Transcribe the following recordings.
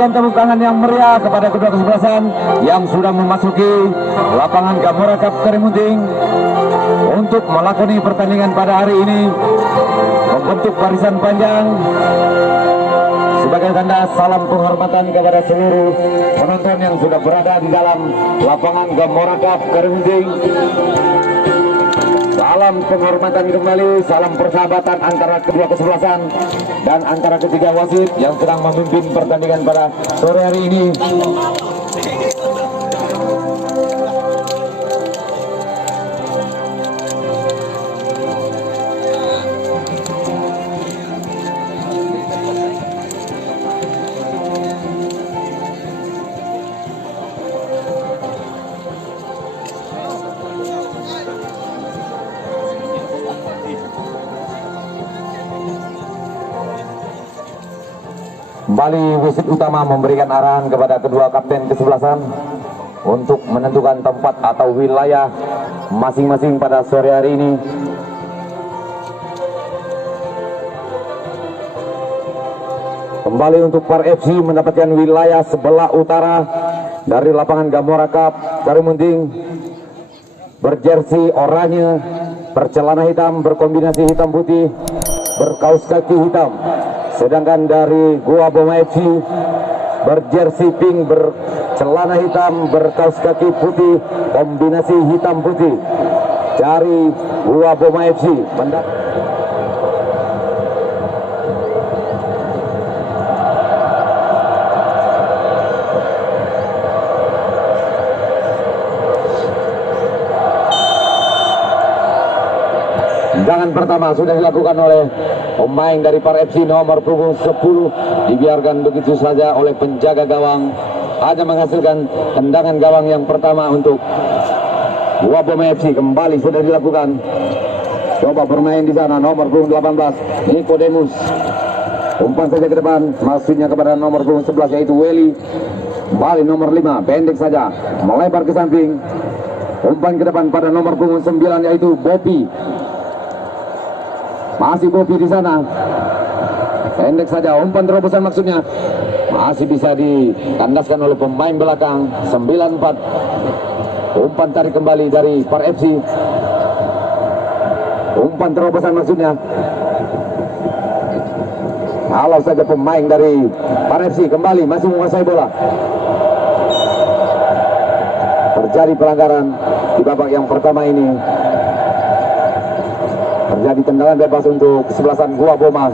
berikan tepuk tangan yang meriah kepada kedua kesebelasan yang sudah memasuki lapangan Gamora Cup Karimunting untuk melakoni pertandingan pada hari ini, membentuk barisan panjang sebagai tanda salam penghormatan kepada seluruh penonton yang sudah berada di dalam lapangan Gamora Cup Karimunting. Salam penghormatan kembali, salam persahabatan antara kedua kesebelasan dan antara ketiga wasit yang sedang memimpin pertandingan pada sore hari ini. Kembali wasit utama memberikan arahan kepada kedua kapten kesebelasan untuk menentukan tempat atau wilayah masing-masing pada sore hari ini. Kembali untuk Par FC mendapatkan wilayah sebelah utara dari lapangan Gamora Cup Karimunting, berjersey oranye, bercelana hitam, berkombinasi hitam putih, berkaus kaki hitam. Sedangkan dari Gua Boma FC berjersey pink, bercelana hitam, berkaus kaki putih, kombinasi hitam putih. Dari Gua Boma FC tendangan pertama sudah dilakukan oleh pemain dari Par FC nomor punggung 10, dibiarkan begitu saja oleh penjaga gawang, hanya menghasilkan tendangan gawang yang pertama untuk Gua Boma FC. Kembali sudah dilakukan, coba bermain di sana nomor punggung 18 Nikodemus, umpan saja ke depan, maksudnya kepada nomor punggung 11 yaitu Weli. Kembali nomor 5 pendek saja, melebar ke samping, umpan ke depan pada nomor punggung 9 yaitu Bopi. Masih Bopi di sana, pendek saja, umpan terobosan maksudnya, masih bisa ditandaskan oleh pemain belakang 94. Umpan tarik kembali dari Par FC, umpan terobosan maksudnya. Kalau saja pemain dari Par FC kembali masih menguasai bola. Terjadi pelanggaran di babak yang pertama ini. Terjadi tendangan bebas untuk kesebelasan Gua Boma.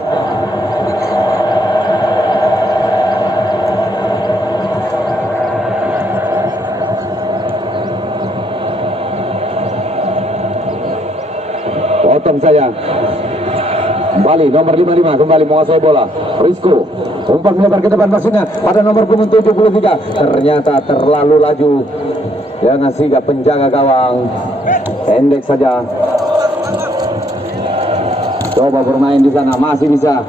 Potong saya. Kembali nomor 55 kembali menguasai bola. Rizko, umpan melebar ke depan maksudnya pada nomor punggung 73. Ternyata terlalu laju dengan sigap penjaga gawang. Pendek saja. Coba bermain di sana, masih bisa.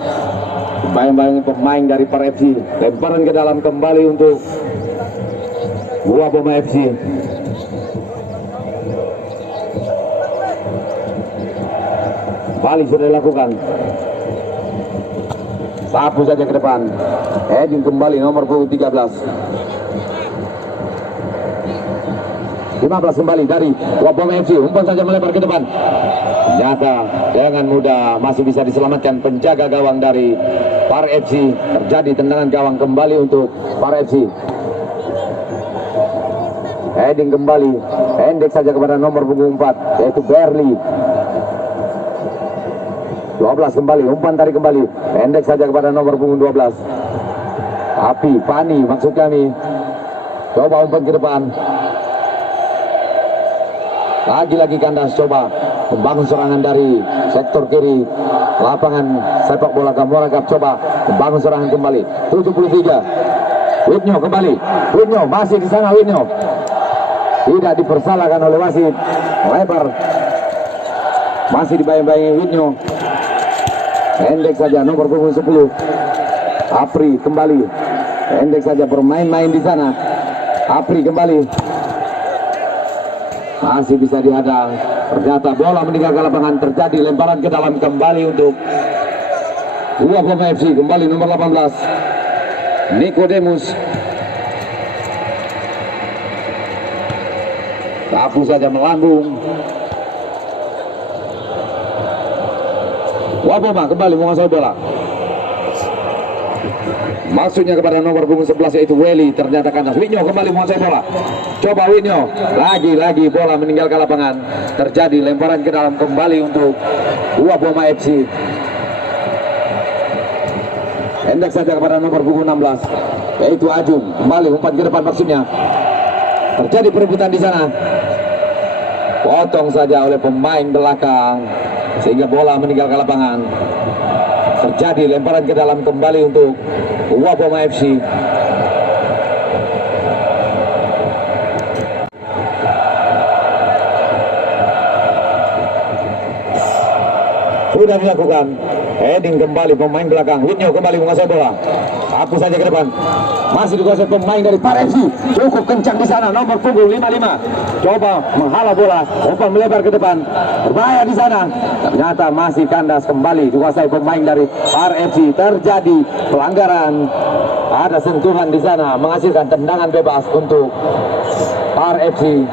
Bayang-bayang pemain dari Par FC, lemparan ke dalam kembali untuk Gua Boma FC. Kembali sudah dilakukan, sapu saja ke depan, heading kembali nomor punggung 13. 15 kembali dari Gua Boma FC, umpan saja melebar ke depan. Ternyata dengan mudah masih bisa diselamatkan penjaga gawang dari Par FC. Terjadi tendangan gawang kembali untuk Par FC. Heading kembali, pendek saja kepada nomor punggung 4 yaitu Berli. 12 kembali, umpan tarik kembali, pendek saja kepada nomor punggung 12 Api, Pani maksud kami. Coba umpan ke depan, lagi-lagi kandas, coba membangun serangan dari sektor kiri lapangan sepak bola Gamora Cup. Coba membangun serangan kembali 73. Widnyo kembali, Widnyo masih di sana. Widnyo tidak dipersalahkan oleh wasit, lebar masih dibayang-bayangi Widnyo, pendek saja nomor punggung 10 Apri kembali, pendek saja bermain-main di sana. Apri kembali, masih bisa dihadang. Ternyata bola meninggalkan lapangan. Terjadi lemparan ke dalam kembali untuk Gua Boma FC. Kembali nomor 18 Nikodemus. Sapu saja melambung. Waboma kembali menguasai bola. Maksudnya kepada nomor punggung 11 yaitu Welly, ternyata kandas. Winyo kembali menguasai bola. Coba Winyo, lagi-lagi bola meninggalkan lapangan. Terjadi lemparan ke dalam kembali untuk Waboma FC. Hendek saja kepada nomor punggung 16 yaitu Ajung, kembali umpan ke depan maksudnya. Terjadi perebutan di sana. Potong saja oleh pemain belakang sehingga bola meninggalkan lapangan. Terjadi lemparan ke dalam kembali untuk Waboma FC. Sudah dilakukan. Heading kembali pemain belakang. Winyo kembali menguasai bola. Sapu saja ke depan. Masih dikuasai pemain dari Par FC. Cukup kencang di sana. Nomor punggung 55. Coba menghalau bola. Umpan melebar ke depan. Berbahaya di sana. Ternyata masih kandas kembali dikuasai pemain dari Par FC. Terjadi pelanggaran. Ada sentuhan di sana menghasilkan tendangan bebas untuk Par FC.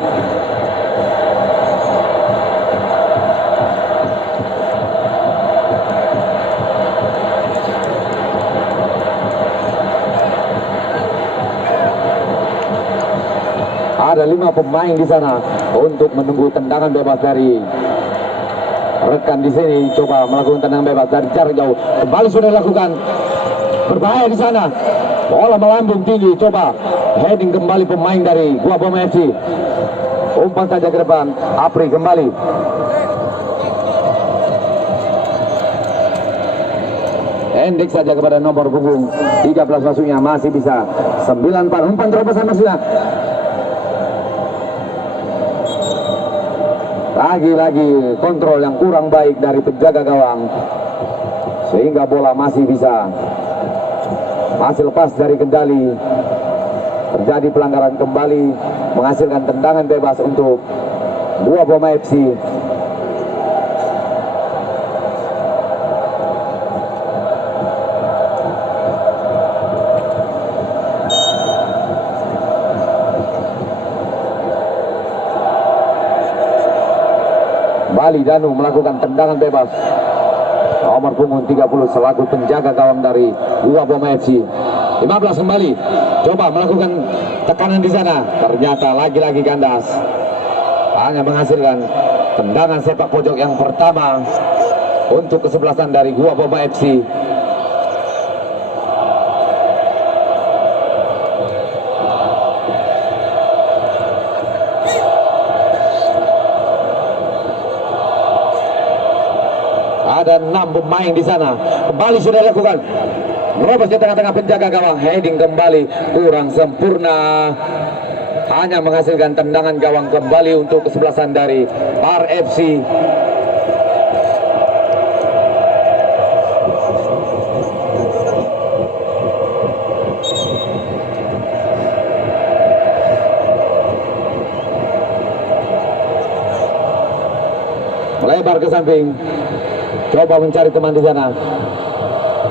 Ada 5 pemain di sana untuk menunggu tendangan bebas dari rekan di sini. Coba melakukan tendangan bebas dari jarak jauh. Kembali sudah dilakukan. Berbahaya di sana. Bola melambung tinggi. Coba heading kembali pemain dari Waboma FC. Umpan saja ke depan. Apri kembali. Hendek saja kepada nomor punggung 13 masuknya. Masih bisa 9-4. Umpan terobosan maksudnya. Lagi-lagi kontrol yang kurang baik dari penjaga gawang sehingga bola masih lepas dari kendali. Terjadi pelanggaran kembali menghasilkan tendangan bebas untuk Waboma FC. Bali Danu melakukan tendangan bebas. Nomor punggung 30 selaku penjaga gawang dari Waboma FC. 15 kembali. Coba melakukan tekanan di sana. Ternyata lagi-lagi kandas. Hanya menghasilkan tendangan sepak pojok yang pertama untuk kesebelasan dari Waboma FC. Ada 6 pemain di sana. Kembali sudah dilakukan. Merobos ke tengah-tengah penjaga gawang. Heading kembali kurang sempurna. Hanya menghasilkan tendangan gawang kembali untuk kesebelasan dari Par FC. Melebar ke samping. Coba mencari teman di sana.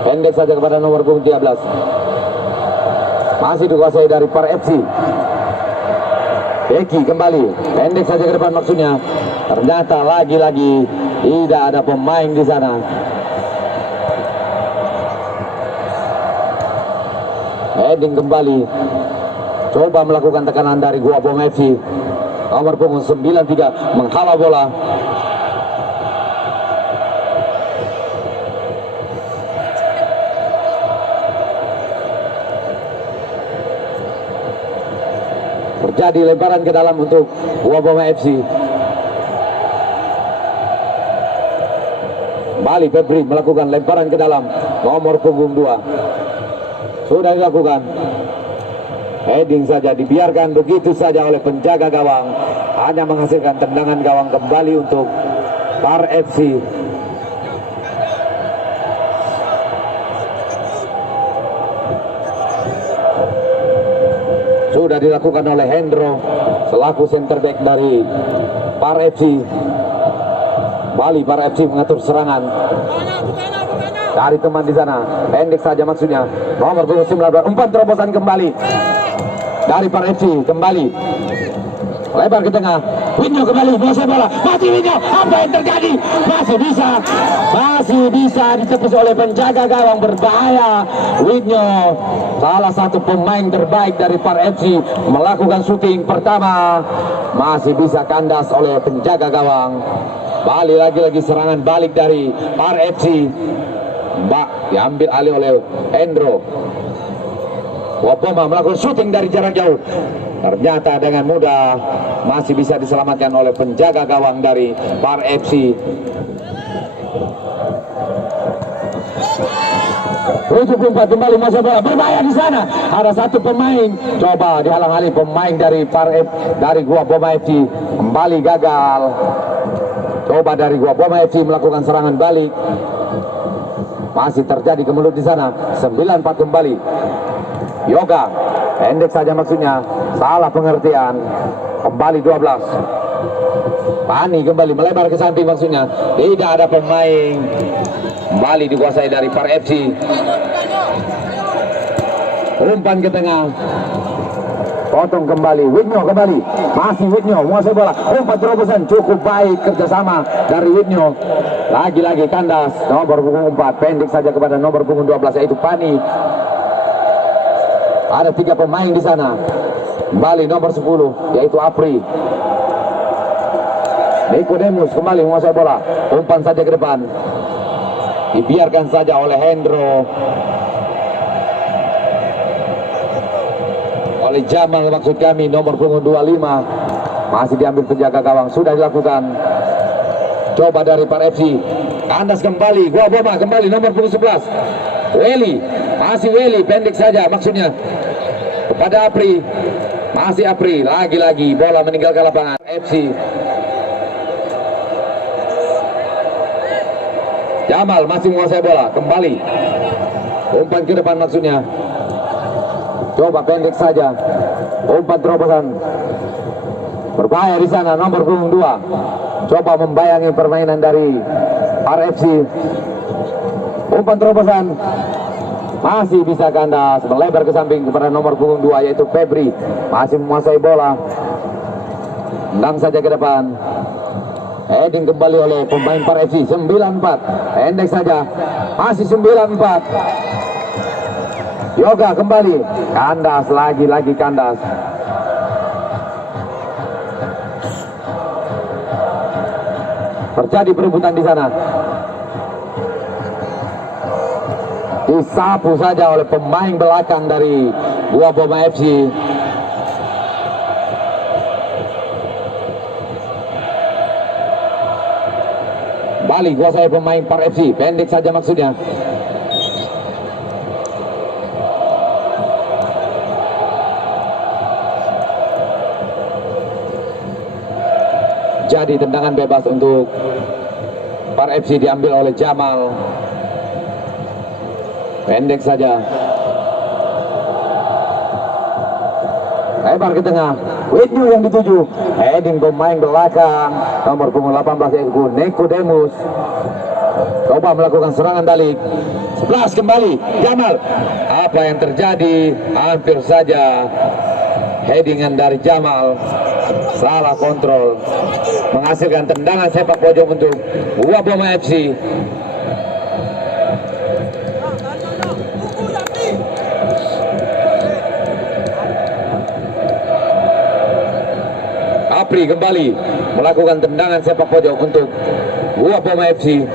Pendek saja kepada nomor punggung 13. Masih dikuasai dari Par FC. Beki kembali. Pendek saja ke depan maksudnya. Ternyata lagi-lagi tidak ada pemain di sana. Heading kembali. Coba melakukan tekanan dari Waboma FC. Nomor punggung 93 menghalau bola. Terjadi lemparan ke dalam untuk Waboma FC. Bali Febri melakukan lemparan ke dalam. Nomor punggung 2 sudah dilakukan. Heading saja dibiarkan begitu saja oleh penjaga gawang. Hanya menghasilkan tendangan gawang kembali untuk Par FC. Sudah dilakukan oleh Hendro selaku center back dari Par FC. Bali para FC mengatur serangan dari teman di sana, pendek saja maksudnya. Nomor punggung 19, umpan terobosan kembali dari para FC, kembali lebar ke tengah. Winyo kembali, menguasai bola, masih Winyo, apa yang terjadi? Masih bisa ditepis oleh penjaga gawang, berbahaya. Winyo, salah satu pemain terbaik dari Par FC, melakukan syuting pertama, masih bisa kandas oleh penjaga gawang. Bali lagi-lagi serangan balik dari Par FC. Diambil alih oleh Endro. Wapoma melakukan syuting dari jarak jauh. Ternyata dengan mudah masih bisa diselamatkan oleh penjaga gawang dari Par FC. 74 kembali masa bola, berbahaya di sana. Ada satu pemain coba dihalang-halangi pemain dari dari Gua Boma FC, kembali gagal. Coba dari Gua Boma FC melakukan serangan balik. Masih terjadi kemelut di sana. 94 kembali. Yoga, pendek saja maksudnya, salah pengertian. Kembali 12. Pani kembali melebar ke samping maksudnya. Tidak ada pemain. Kembali dikuasai dari Par FC. Umpan ke tengah. Potong kembali, Widnyo kembali. Masih Widnyo menguasai bola. Umpan terobosan cukup baik, kerjasama dari Widnyo. Lagi-lagi kandas. Nomor punggung 4 pendek saja kepada nomor punggung 12 yaitu Pani. Ada 3 pemain di sana. Kembali nomor 10 yaitu Apri. Nikodemus kembali menguasai bola. Umpan saja ke depan. Dibiarkan saja oleh Hendro. Oleh Jamal maksud kami, nomor punggung 25. Masih diambil penjaga gawang. Sudah dilakukan. Coba dari Par FC. Kandas kembali. Gua Boma kembali nomor punggung 11. Weli. Masih Weli. Pendek saja maksudnya. Kepada Apri. Masih Apri. Lagi-lagi bola meninggalkan lapangan FC. Jamal masih menguasai bola. Kembali. Umpan ke depan maksudnya. Coba pendek saja. Umpan terobosan. Berbahaya di sana nomor punggung 2. Coba membayangi permainan dari Par FC. Umpan terobosan. Masih bisa kandas. Melebar ke samping kepada nomor punggung 2 yaitu Febri. Masih menguasai bola. Tendang saja ke depan. Heading kembali oleh pemain Par FC. 94. Pendek saja. Masih 94. Yoga kembali. Kandas, lagi-lagi kandas. Terjadi perebutan di sana. Disapu saja oleh pemain belakang dari Gua Boma FC. Balik kuasai pemain Par FC. Pendek saja maksudnya. Jadi tendangan bebas untuk Par FC diambil oleh Jamal. Pendek saja. Lebar ke tengah. Widnyo yang dituju. Heading pemain belakang. Nomor punggung 18 yaitu Nikodemus. Coba melakukan serangan balik. 11 kembali. Jamal. Apa yang terjadi? Hampir saja headingan dari Jamal. Salah kontrol. Menghasilkan tendangan sepak pojok untuk Gua Boma FC. Apri kembali melakukan tendangan sepak pojok untuk Gua Boma FC.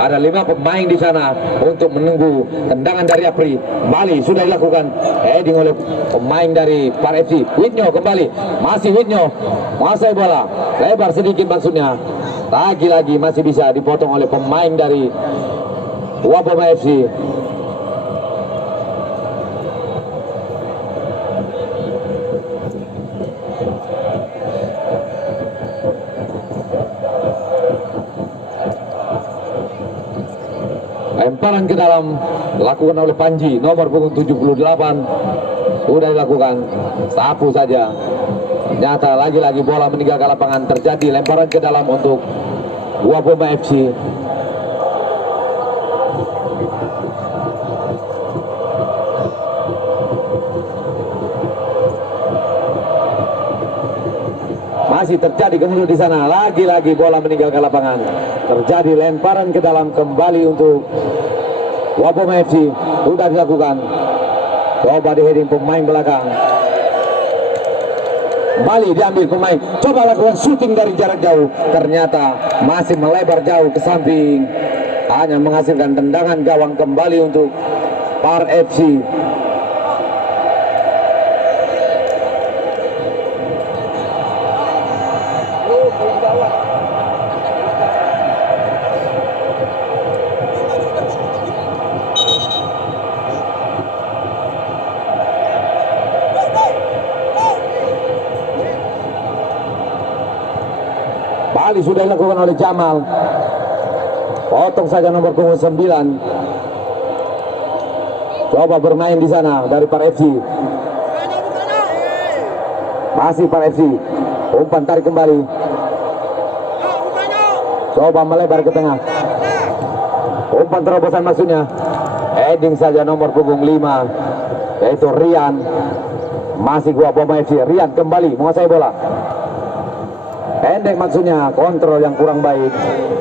Ada 5 pemain di sana untuk menunggu tendangan dari Apri. Kembali sudah dilakukan heading oleh pemain dari Par FC. Widnyo kembali. Masih Widnyo menguasai bola. Lebar sedikit maksudnya. Lagi-lagi masih bisa dipotong oleh pemain dari Gua Boma FC. Lemparan ke dalam dilakukan oleh Panji nomor punggung 78. Sudah dilakukan. Sapu saja. Ternyata lagi-lagi bola meninggalkan lapangan. Terjadi lemparan ke dalam untuk Wapoma FC. Masih terjadi kemudian di sana, lagi-lagi bola meninggalkan lapangan. Terjadi lemparan ke dalam kembali untuk Wapoma FC. Sudah dilakukan. Coba di heading pemain belakang. Kembali diambil pemain. Coba lakukan shooting dari jarak jauh. Ternyata masih melebar jauh ke samping. Hanya menghasilkan tendangan gawang kembali untuk Par FC. Bali sudah dilakukan oleh Jamal. Potong saja nomor punggung 9. Coba bermain di sana dari Par FC. Masih Par FC. Umpan tarik kembali. Coba melebar ke tengah. Umpan terobosan maksudnya. Heading saja nomor punggung 5, yaitu Rian. Masih Wapoma FC. Rian kembali menguasai bola. Pendek maksudnya, kontrol yang kurang baik.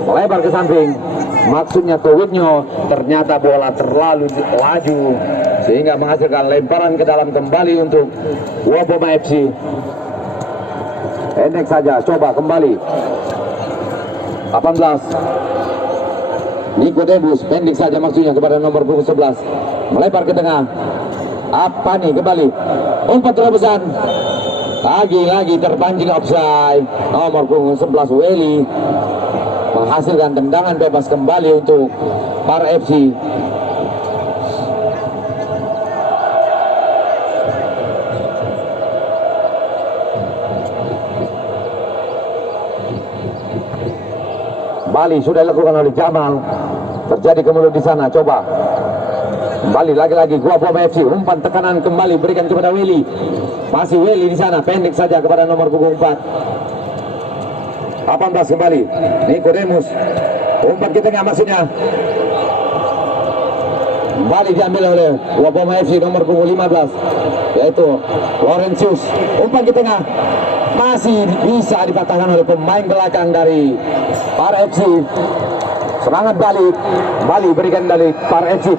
Melebar ke samping. Maksudnya ke Widnyo. Ternyata bola terlalu laju sehingga menghasilkan lemparan ke dalam kembali untuk Wapoma FC. Pendek saja, coba kembali. 18. Nicodemus, pendek saja maksudnya kepada nomor punggung 11. Melebar ke tengah. Apa nih kembali. Umpan terobosan. Lagi-lagi terpancing offside. Nomor punggung 11 Weli menghasilkan tendangan bebas kembali untuk Par FC. Bali sudah dilakukan oleh Jamal. Terjadi kemudian di sana. Coba kembali lagi-lagi Wapoma FC. Umpan tekanan kembali berikan kepada Weli. Masih Weli di sana, pendek saja kepada nomor punggung 4. 18 kembali. Nicodemus. Umpan ke tengah maksudnya. Kembali diambil oleh Wapoma FC nomor punggung 15, yaitu Laurentius. Umpan ke tengah. Masih bisa dipatahkan oleh pemain belakang dari Par FC. Semangat balik. Bali berikan dari Par FC.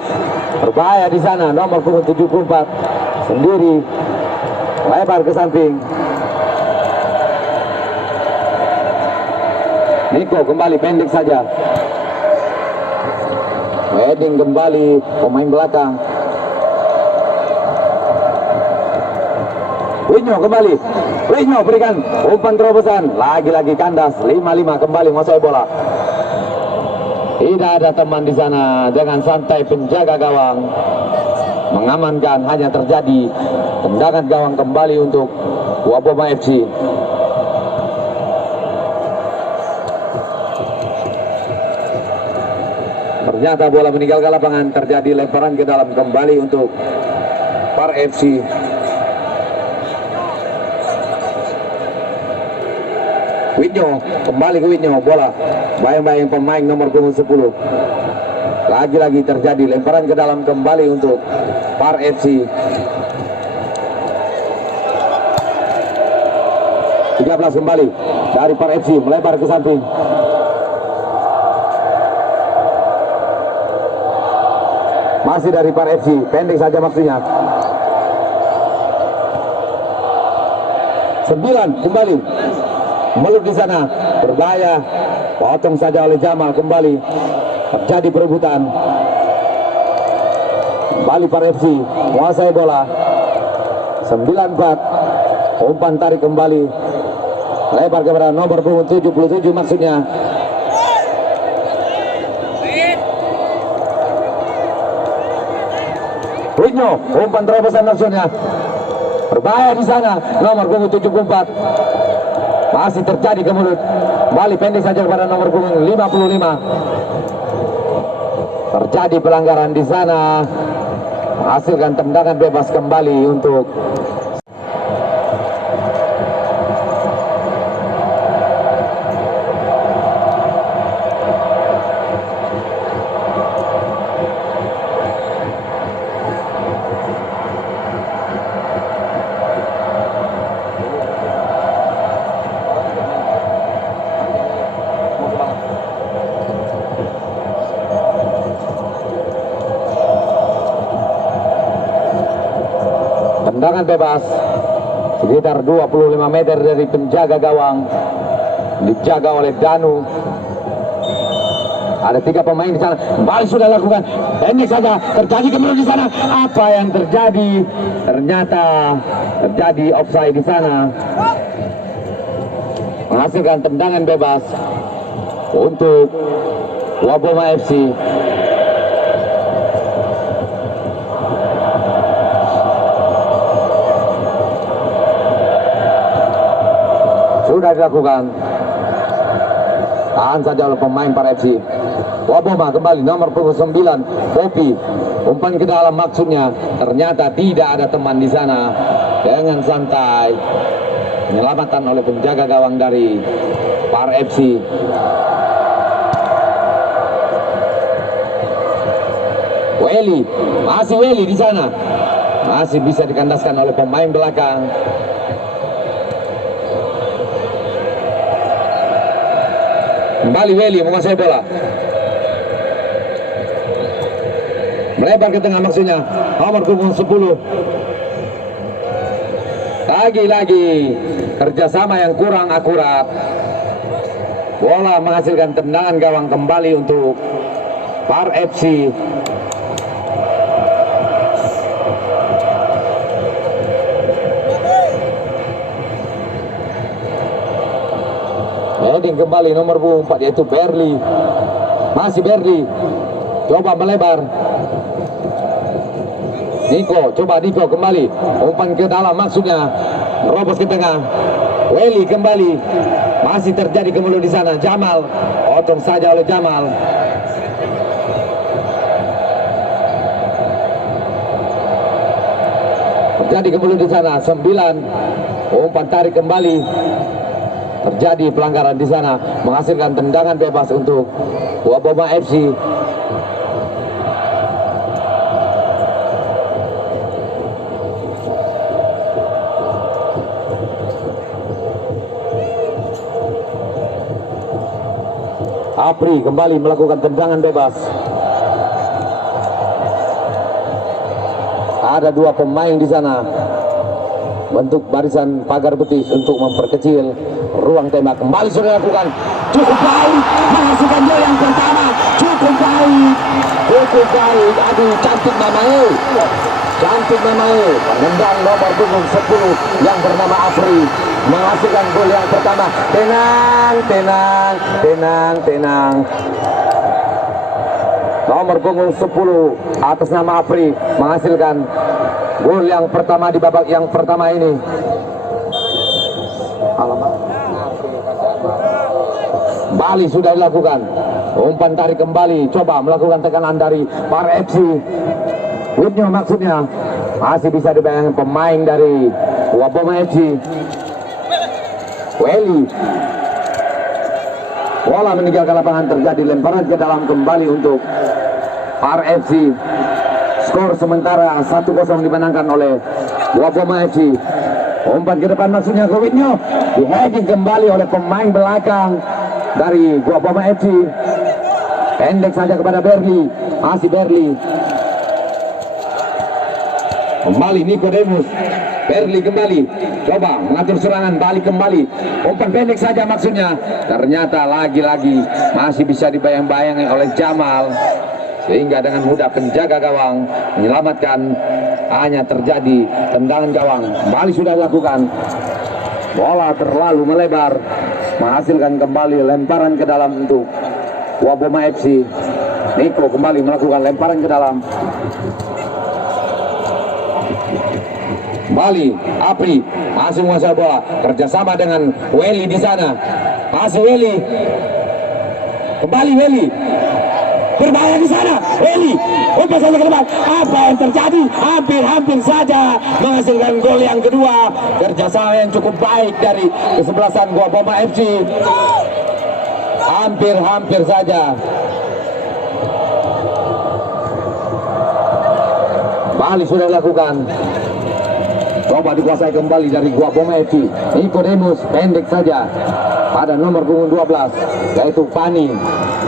Berbahaya di sana nomor punggung 74 sendiri. Lebar ke samping. Niko kembali pendek saja. Heading kembali pemain belakang. Widnyo kembali. Widnyo berikan umpan terobosan. Lagi-lagi kandas. 5-5 kembali menguasai bola. Tidak ada teman di sana. Dengan santai penjaga gawang mengamankan, hanya terjadi tendangan gawang kembali untuk Wapoma FC. Ternyata bola meninggalkan lapangan, terjadi lemparan ke dalam kembali untuk Par FC. Widnyo, kembali ke Widnyo, bola bayang-bayang pemain nomor punggung 10. Lagi-lagi terjadi lemparan ke dalam kembali untuk Par FC. 13 kembali dari Par FC, melebar ke samping. Masih dari Par FC, pendek saja maksudnya. 9 kembali. Meluk di sana, berbahaya. Potong saja oleh Jamal kembali. Terjadi perebutan. Kembali Par FC menguasai bola. 9-4. Umpan tarik kembali. Lebar kepada nomor punggung 77 maksudnya. Widnyo, umpan terobosan maksudnya. Berbahaya di sana nomor punggung 74. Masih terjadi kemudian. Kembali pendek saja kepada nomor punggung 55. Terjadi pelanggaran di sana, menghasilkan tendangan bebas kembali untuk tendangan bebas sekitar 25 meter dari penjaga gawang, dijaga oleh Danu. Ada 3 pemain di sana. Kembali sudah lakukan. Pendek saja. Terjadi kemudian di sana. Apa yang terjadi? Ternyata terjadi offside di sana. Menghasilkan tendangan bebas untuk Waboma FC. Sudah dilakukan. Tahan saja oleh pemain para FC. Waboma kembali nomor punggung 9 Popi, umpan ke dalam maksudnya, ternyata tidak ada teman di sana. Dengan santai penyelamatan oleh penjaga gawang dari Par FC. Welly, masih Welly di sana, masih bisa dikandaskan oleh pemain belakang. Kembali Welly menguasai bola. Melebar ke tengah maksudnya, nomor punggung 10. Lagi-lagi kerjasama yang kurang akurat. Bola menghasilkan tendangan gawang kembali untuk Par FC. Heading kembali nomor punggung 4 yaitu Berli. Masih Berli, coba melebar. Niko, coba Niko kembali, umpan ke dalam maksudnya, robos ke tengah. Welly kembali, masih terjadi kemudian di sana. Jamal, potong saja oleh Jamal. Terjadi kemudian di sana 9, umpan tarik kembali. Terjadi pelanggaran di sana, menghasilkan tendangan bebas untuk Waboma FC. Apri kembali melakukan tendangan bebas. Ada 2 pemain di sana, bentuk barisan pagar betis untuk memperkecil ruang tembak. Kembali sudah dilakukan, cukup baik, menghasilkan gol yang pertama. Cukup baik, cukup baik. Aduh, cantik namanya, cantik namanya. Penendang nomor punggung 10 yang bernama Apri menghasilkan gol yang pertama. Tenang, tenang, tenang, tenang. Nomor punggung 10 atas nama Apri menghasilkan gol yang pertama di babak yang pertama ini. Bali sudah dilakukan, umpan tarik kembali, coba melakukan tekanan dari Par FC. Whitney maksudnya, masih bisa dibayangkan pemain dari Waboma FC. Welly, bola meninggalkan lapangan, terjadi lemparan ke dalam kembali untuk Par FC. Skor sementara 1-0 dimenangkan oleh Waboma FC. Umpan ke depan maksudnya ke Whitney, di-heading kembali oleh pemain belakang dari Waboma FC. Pendek saja kepada Berli, masih Berli. Kembali Nicodemus. Berli kembali, coba mengatur serangan, balik kembali, umpan pendek saja maksudnya, ternyata lagi-lagi masih bisa dibayang-bayangi oleh Jamal, sehingga dengan mudah penjaga gawang menyelamatkan. Hanya terjadi tendangan gawang. Kembali sudah dilakukan, bola terlalu melebar, menghasilkan kembali lemparan ke dalam untuk Waboma FC. Niko kembali melakukan lemparan ke dalam. Bali, Apri masih menguasai bola, kerjasama dengan Welly di sana. Masih Welly, kembali Welly, berbahaya di sana. Welly, umpan saja ke depan. Apa yang terjadi? Hampir saja menghasilkan gol yang kedua. Kerjasama yang cukup baik dari kesebelasan Waboma FC. Hampir saja. Bali sudah dilakukan. Coba dikuasai kembali dari Gua Boma FC. Nicodemus pendek saja. Ada nomor punggung 12 yaitu Pani.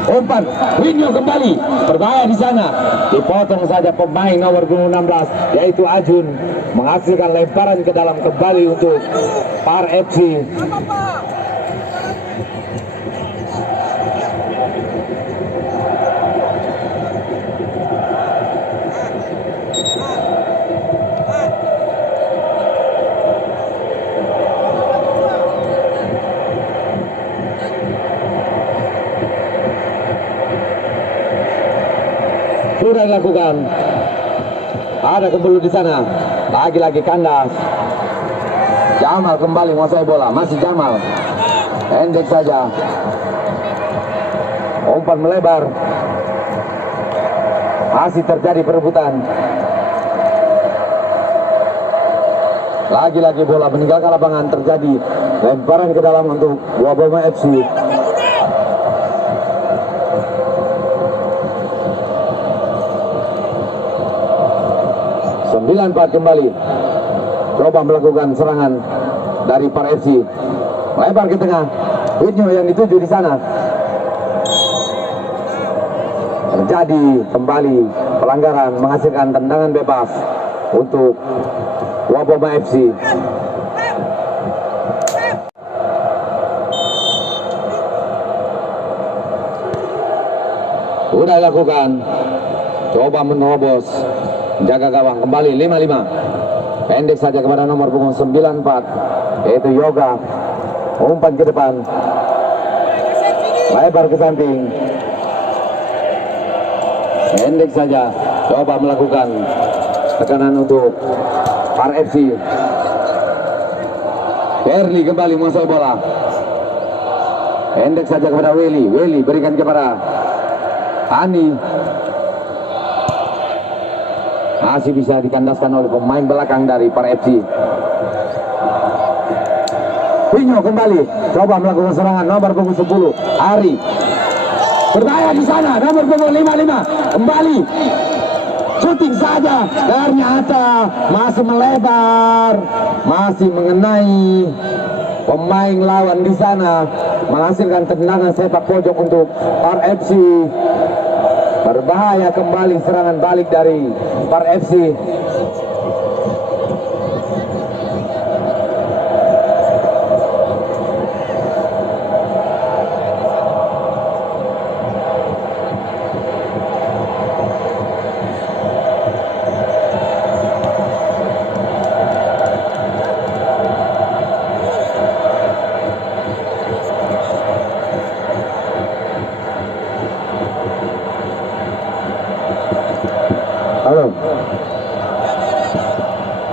Umpan, Winyo kembali. Berbahaya di sana. Dipotong saja pemain nomor punggung 16 yaitu Ajun, menghasilkan lemparan ke dalam kembali untuk Par FC. Sudah dilakukan. Ada kembali di sana. Lagi-lagi kandas. Jamal kembali menguasai bola. Masih Jamal. Pendek saja. Umpan melebar. Masih terjadi perebutan. Lagi-lagi bola meninggalkan lapangan. Terjadi lemparan ke dalam untuk Gua Boma FC. 9-4 kembali. Coba melakukan serangan dari Par FC. Lebar ke tengah. Winyo yang dituju di sana. Terjadi kembali pelanggaran, menghasilkan tendangan bebas untuk Gua Boma FC. Sudah dilakukan. Coba menerobos. Jaga gawang kembali 5-5. Pendek saja kepada nomor punggung 94 yaitu Yoga. Umpan ke depan. Lebar ke samping. Pendek saja. Coba melakukan tekanan untuk Par FC. Perli kembali menguasai bola. Pendek saja kepada Willy. Willy berikan kepada Ani. Masih bisa dikandaskan oleh pemain belakang dari Par FC. Winyo kembali, coba melakukan serangan nomor punggung 10 Ari. Berbahaya di sana, nomor punggung 55 kembali. Shooting saja, ternyata masih melebar, masih mengenai pemain lawan di sana, menghasilkan tendangan sepak pojok untuk Par FC. Berbahaya kembali serangan balik dari Par FC.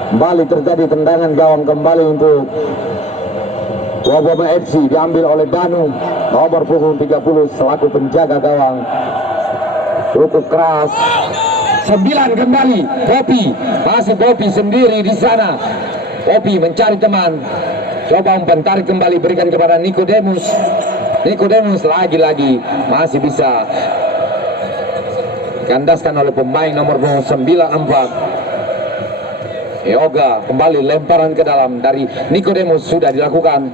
Kembali terjadi tendangan gawang kembali untuk Gua Boma FC, diambil oleh Danu nomor punggung 30 selaku penjaga gawang. Cukup keras. 9 kembali. Popi, masih Popi sendiri di sana. Popi mencari teman. Coba umpan tarik kembali, berikan kepada Nicodemus. Nicodemus lagi-lagi masih bisa dikandaskan oleh pemain nomor 94 Yoga. Kembali lemparan ke dalam dari Nicodemus sudah dilakukan.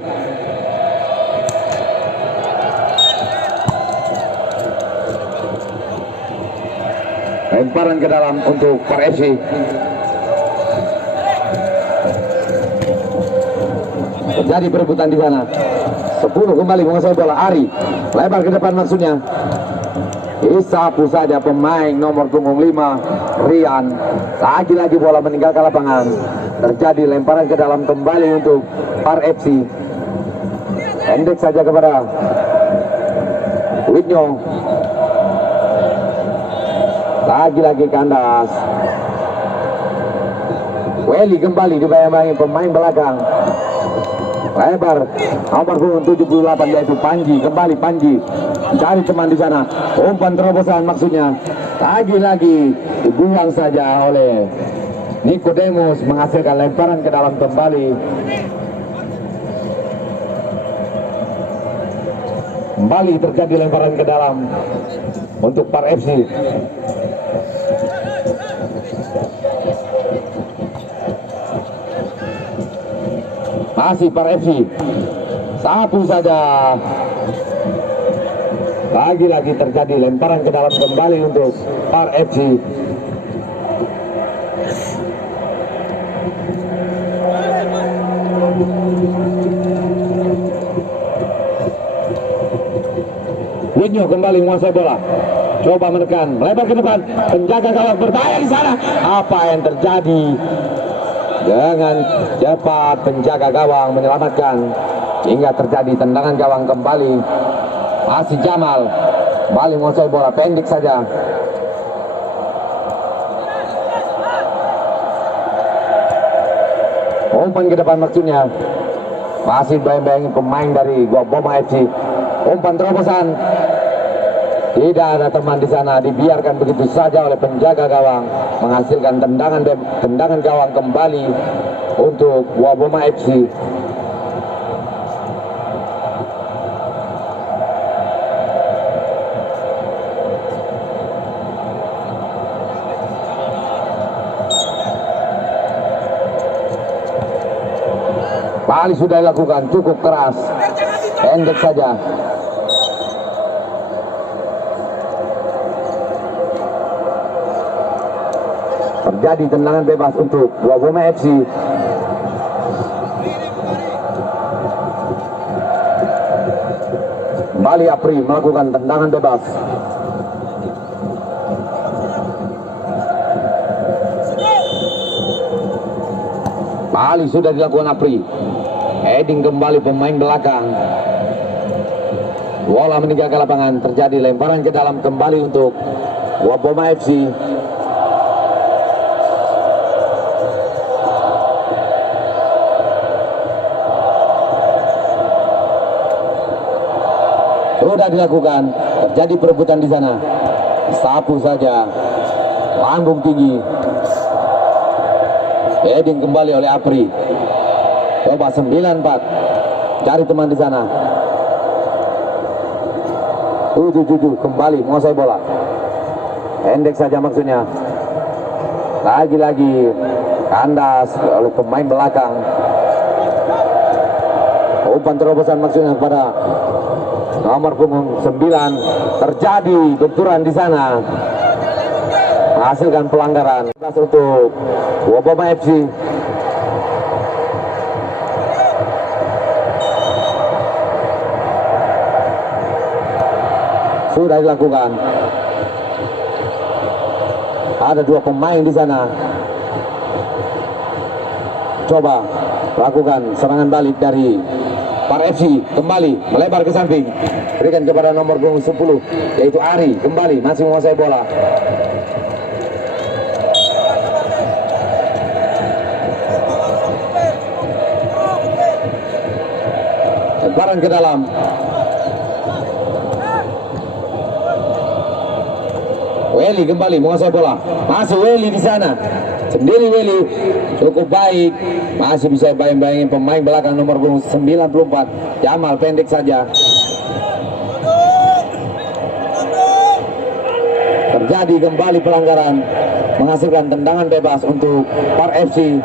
Lemparan ke dalam untuk Par FC. Terjadi perebutan di sana. 10 kembali menguasai bola. Ari lebar ke depan maksudnya. Disapu saja pemain nomor punggung 5 Rian. Lagi-lagi bola meninggalkan lapangan. Terjadi lemparan ke dalam kembali untuk Par FC. Pendek saja kepada Winyo. Lagi-lagi kandas. Welly kembali dibayang-bayangi pemain belakang. Lebar nomor punggung 78 yaitu Panji. Kembali Panji cari teman di sana. Umpan terobosan maksudnya. Lagi-lagi dibuang saja oleh Nicodemus, menghasilkan lemparan ke dalam kembali. Kembali terjadi lemparan ke dalam untuk Par FC. Masih Par FC. Sapu saja. Lagi-lagi terjadi lemparan ke dalam kembali untuk Par FC. Winyo kembali menguasai bola. Coba menekan, lebar ke depan. Penjaga gawang berbahaya di sana. Apa yang terjadi? Dengan cepat penjaga gawang menyelamatkan hingga terjadi tendangan gawang kembali. Masih Jamal kembali menguasai bola, pendek saja. Umpan ke depan maksudnya. Masih bayang-bayangin pemain dari Boma FC. Umpan terobosan. Tidak ada teman di sana, dibiarkan begitu saja oleh penjaga gawang, menghasilkan tendangan gawang kembali untuk Boma FC. Bali sudah dilakukan, cukup keras, pendek saja. Terjadi tendangan bebas untuk Boma FC. Kembali Apri melakukan tendangan bebas. Bali sudah dilakukan Apri. Heading kembali pemain belakang. Bola meninggalkan lapangan, terjadi lemparan ke dalam kembali untuk Boma FC. Sudah dilakukan, terjadi perebutan di sana. Sapu saja, lambung tinggi. Heading kembali oleh Apri. Coba 94, cari teman di sana. 77 kembali menguasai bola. Pendek saja maksudnya. Lagi-lagi kandas oleh pemain belakang. Umpan terobosan maksudnya kepada nomor punggung 9. Terjadi benturan di sana, menghasilkan pelanggaran untuk Boma FC. Sudah dilakukan. Ada 2 pemain di sana. Coba lakukan serangan balik dari Par FC, kembali melebar ke samping, berikan kepada nomor punggung 10 yaitu Ari, kembali masih menguasai bola. Lemparan ke dalam. Weli kembali menguasai bola. Masih Weli di sana. Sendiri Weli, cukup baik. Masih bisa bayang-bayangin pemain belakang nomor 94. Jamal pendek saja. Terjadi kembali pelanggaran, menghasilkan tendangan bebas untuk Par FC.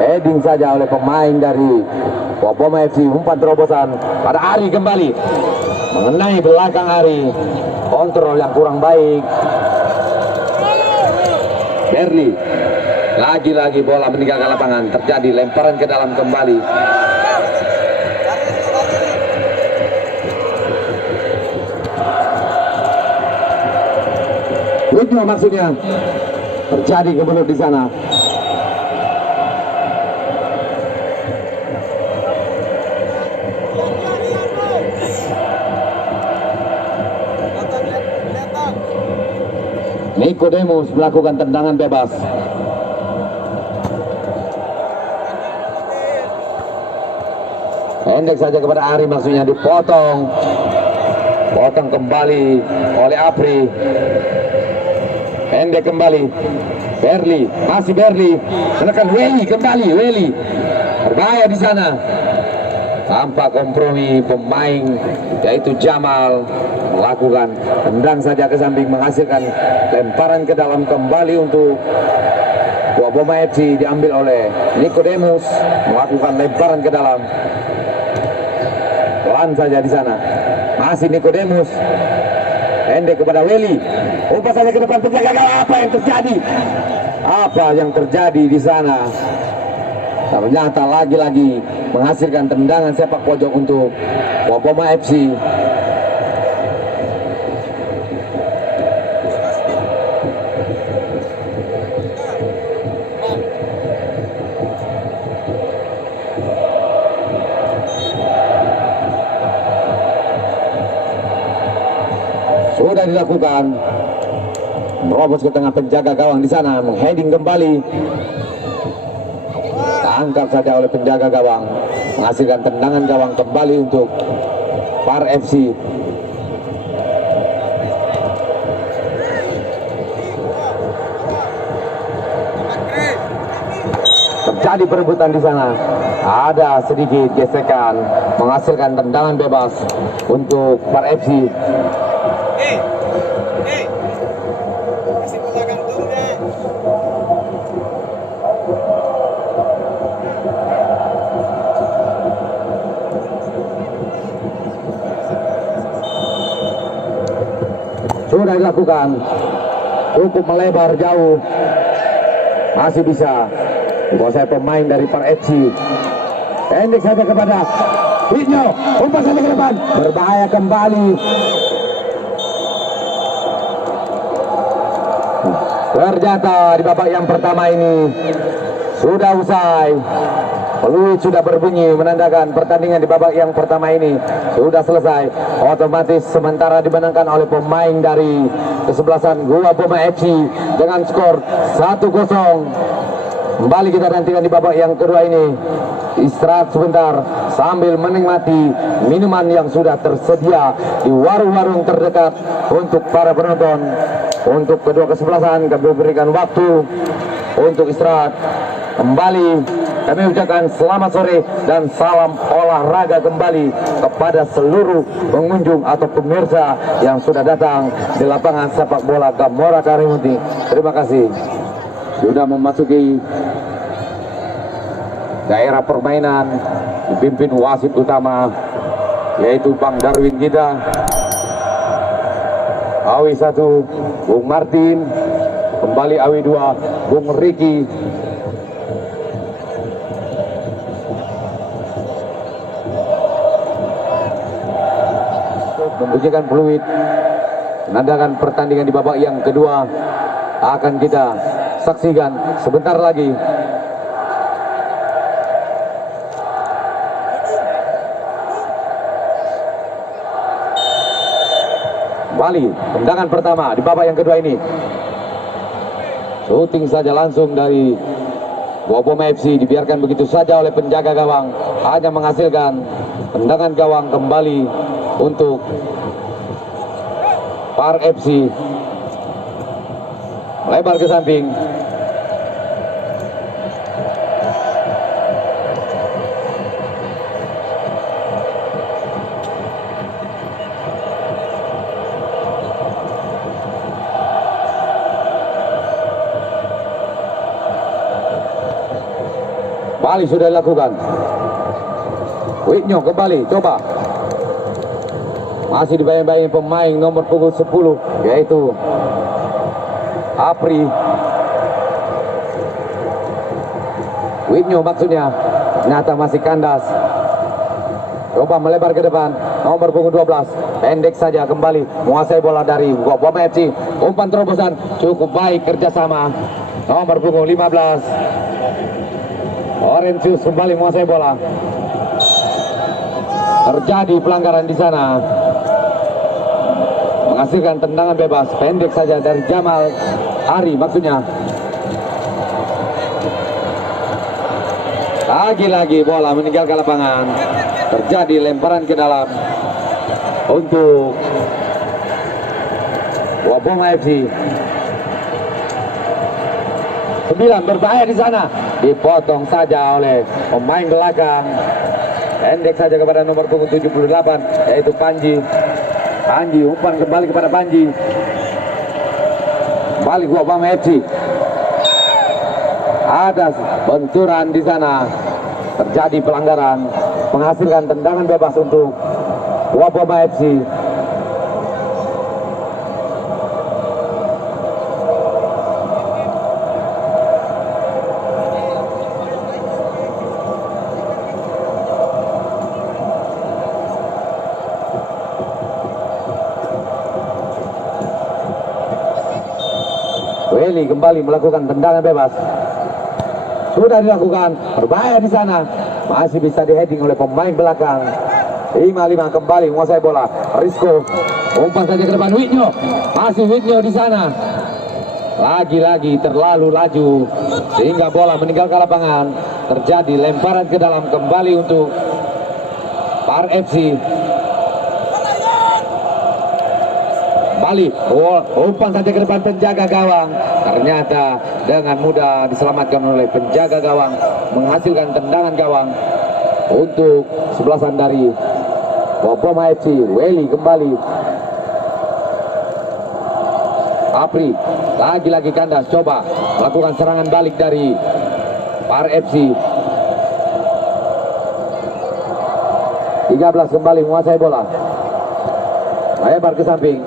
Heading saja oleh pemain dari Boma FC. Umpan terobosan pada Ari, kembali mengenai belakang Ari. Kontrol yang kurang baik. Berli, lagi-lagi bola meninggalkan lapangan, terjadi lemparan ke dalam kembali. Ritmo maksudnya, terjadi kebelut di sana. Nikodemus melakukan tendangan bebas. Pendek saja kepada Ari, maksudnya dipotong. Potong kembali oleh Apri. Pendek kembali. Berli, masih Berli. Menekan Weli, kembali Weli. Berbahaya di sana. Tanpa kompromi pemain yaitu Jamal melakukan tendang saja ke samping, menghasilkan lemparan ke dalam kembali untuk Waboma FC. Diambil oleh Nicodemus, melakukan lemparan ke dalam, pelan saja di sana, masih Nicodemus, pendek kepada Welly, umpan saja ke depan, penjaga gawang. Apa yang terjadi? Apa yang terjadi di sana? Ternyata lagi-lagi menghasilkan tendangan sepak pojok untuk Waboma FC. Sudah dilakukan, merobos ke tengah penjaga gawang di sana, mengheading kembali. Angkat saja oleh penjaga gawang, menghasilkan tendangan gawang kembali untuk Par FC. Terjadi perebutan di sana, ada sedikit gesekan, menghasilkan tendangan bebas untuk Par FC. Sudah dilakukan, cukup melebar jauh, masih bisa dikuasai pemain dari Par FC. Pendek saja kepada Winyo, umpan saja ke depan, berbahaya kembali. Ternyata di babak yang pertama ini sudah usai. Peluit sudah berbunyi menandakan pertandingan di babak yang pertama ini sudah selesai. Otomatis sementara dimenangkan oleh pemain dari kesebelasan Waboma FC dengan skor 1-0. Kembali kita nantikan di babak yang kedua ini. Istirahat sebentar sambil menikmati minuman yang sudah tersedia di warung-warung terdekat untuk para penonton. Untuk kedua kesebelasan kami berikan waktu untuk istirahat. Kembali kami ucapkan selamat sore dan salam olahraga kembali kepada seluruh pengunjung atau pemirsa yang sudah datang di lapangan sepak bola Gamora Karimunti. Terima kasih. Sudah memasuki daerah permainan, dipimpin wasit utama yaitu Bang Darwin kita. Awi 1 Bung Martin, kembali Awi 2 Bung Riki. Membunyikan peluit menandakan pertandingan di babak yang kedua akan kita saksikan sebentar lagi. Kembali tendangan pertama di babak yang kedua ini. Shooting saja langsung dari Waboma FC, dibiarkan begitu saja oleh penjaga gawang, hanya menghasilkan tendangan gawang kembali untuk Par FC. Lebar ke samping, kembali sudah dilakukan. Winyo kembali, coba. Masih dibayang-bayang pemain nomor punggung 10 yaitu Apri. Winyo maksudnya, ternyata masih kandas. Coba melebar ke depan, nomor punggung 12, pendek saja kembali, menguasai bola dari Waboma FC. Umpan terobosan cukup baik kerjasama nomor punggung 15. Orensius kembali menguasai bola. Terjadi pelanggaran di sana, menghasilkan tendangan bebas pendek saja dari Jamal Ari maksudnya. Lagi-lagi bola meninggalkan lapangan, terjadi lemparan ke dalam untuk Waboma FC. 9 berbahaya di sana, dipotong saja oleh pemain belakang Pendek saja kepada nomor punggung 78 yaitu Panji. Panji umpan kembali kepada Panji. Kembali Guabama FC. Ada benturan di sana. Terjadi pelanggaran, menghasilkan tendangan bebas untuk Guabama FC. Welly kembali melakukan tendangan bebas. Sudah dilakukan, berbahaya di sana. Masih bisa diheading oleh pemain belakang. 5-5 kembali menguasai bola. Risco umpan saja ke depan. Widnyo, masih Widnyo di sana. Lagi-lagi terlalu laju sehingga bola meninggalkan lapangan. Terjadi lemparan ke dalam kembali untuk Par FC. Balik, umpan saja ke depan penjaga gawang. Ternyata dengan mudah diselamatkan oleh penjaga gawang, menghasilkan tendangan gawang untuk sebelasan dari Guabama FC. Welly kembali. Apri lagi-lagi kandas, coba melakukan serangan balik dari Par FC. 13 kembali menguasai bola. Lebar ke samping.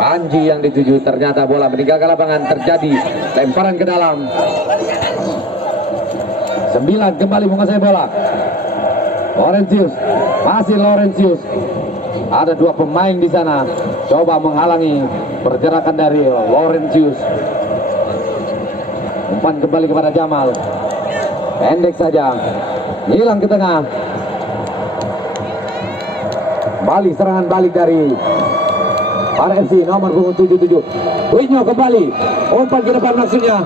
Panji yang dituju, ternyata bola meninggalkan lapangan. Terjadi lemparan ke dalam. 9 kembali menguasai bola. Laurentius, masih Laurentius. Ada dua pemain di sana, coba menghalangi pergerakan dari Laurentius. Umpan kembali kepada Jamal. Pendek saja, hilang ke tengah. Balik serangan balik dari Par FC nomor punggung 77. Widnyo kembali, umpan ke depan maksudnya.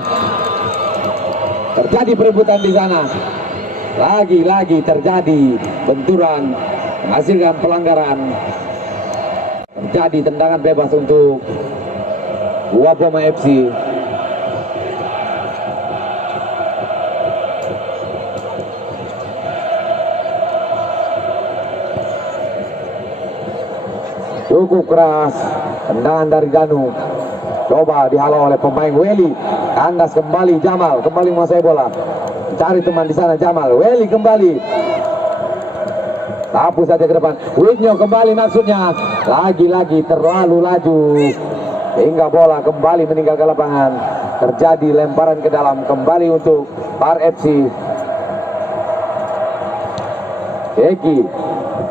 Terjadi perebutan di sana. Lagi-lagi terjadi benturan, menghasilkan pelanggaran. Terjadi tendangan bebas untuk Guabama FC. Cukup keras tendangan dari Danu. Coba dihalau oleh pemain Welly. Kandas kembali Jamal, kembali menguasai bola. Cari teman di sana Jamal. Welly kembali. Tapu saja ke depan. Widnyo kembali maksudnya. Lagi-lagi terlalu laju hingga bola kembali meninggalkan lapangan. Terjadi lemparan ke dalam kembali untuk Par FC. Eki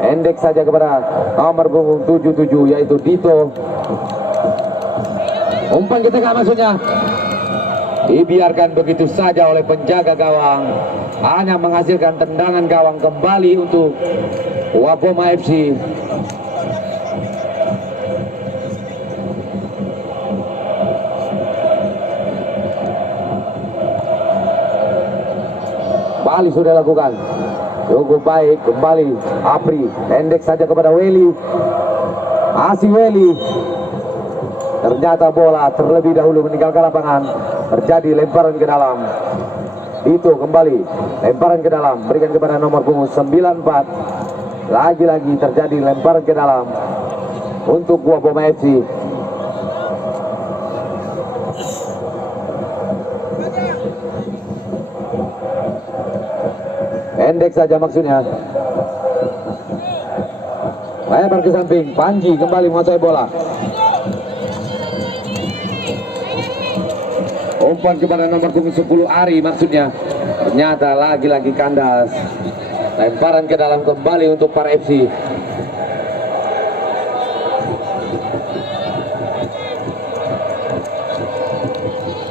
endek saja kepada nomor punggung 77 yaitu Dito. Umpan ke tengah maksudnya. Dibiarkan begitu saja oleh penjaga gawang. Hanya menghasilkan tendangan gawang kembali untuk Guabama FC. Bali sudah lakukan. Cukup baik, kembali Apri, pendek saja kepada Welly. Masih Welly. Ternyata bola terlebih dahulu meninggalkan lapangan. Terjadi lemparan ke dalam. Itu kembali, lemparan ke dalam, berikan kepada nomor punggung 94. Lagi-lagi terjadi lemparan ke dalam untuk Guabama FC. Pendek saja maksudnya. Lebar ke samping. Panji kembali menguasai bola. Umpan kepada nomor punggung 10 Ari maksudnya. Ternyata lagi-lagi kandas. Lemparan ke dalam kembali untuk Par FC.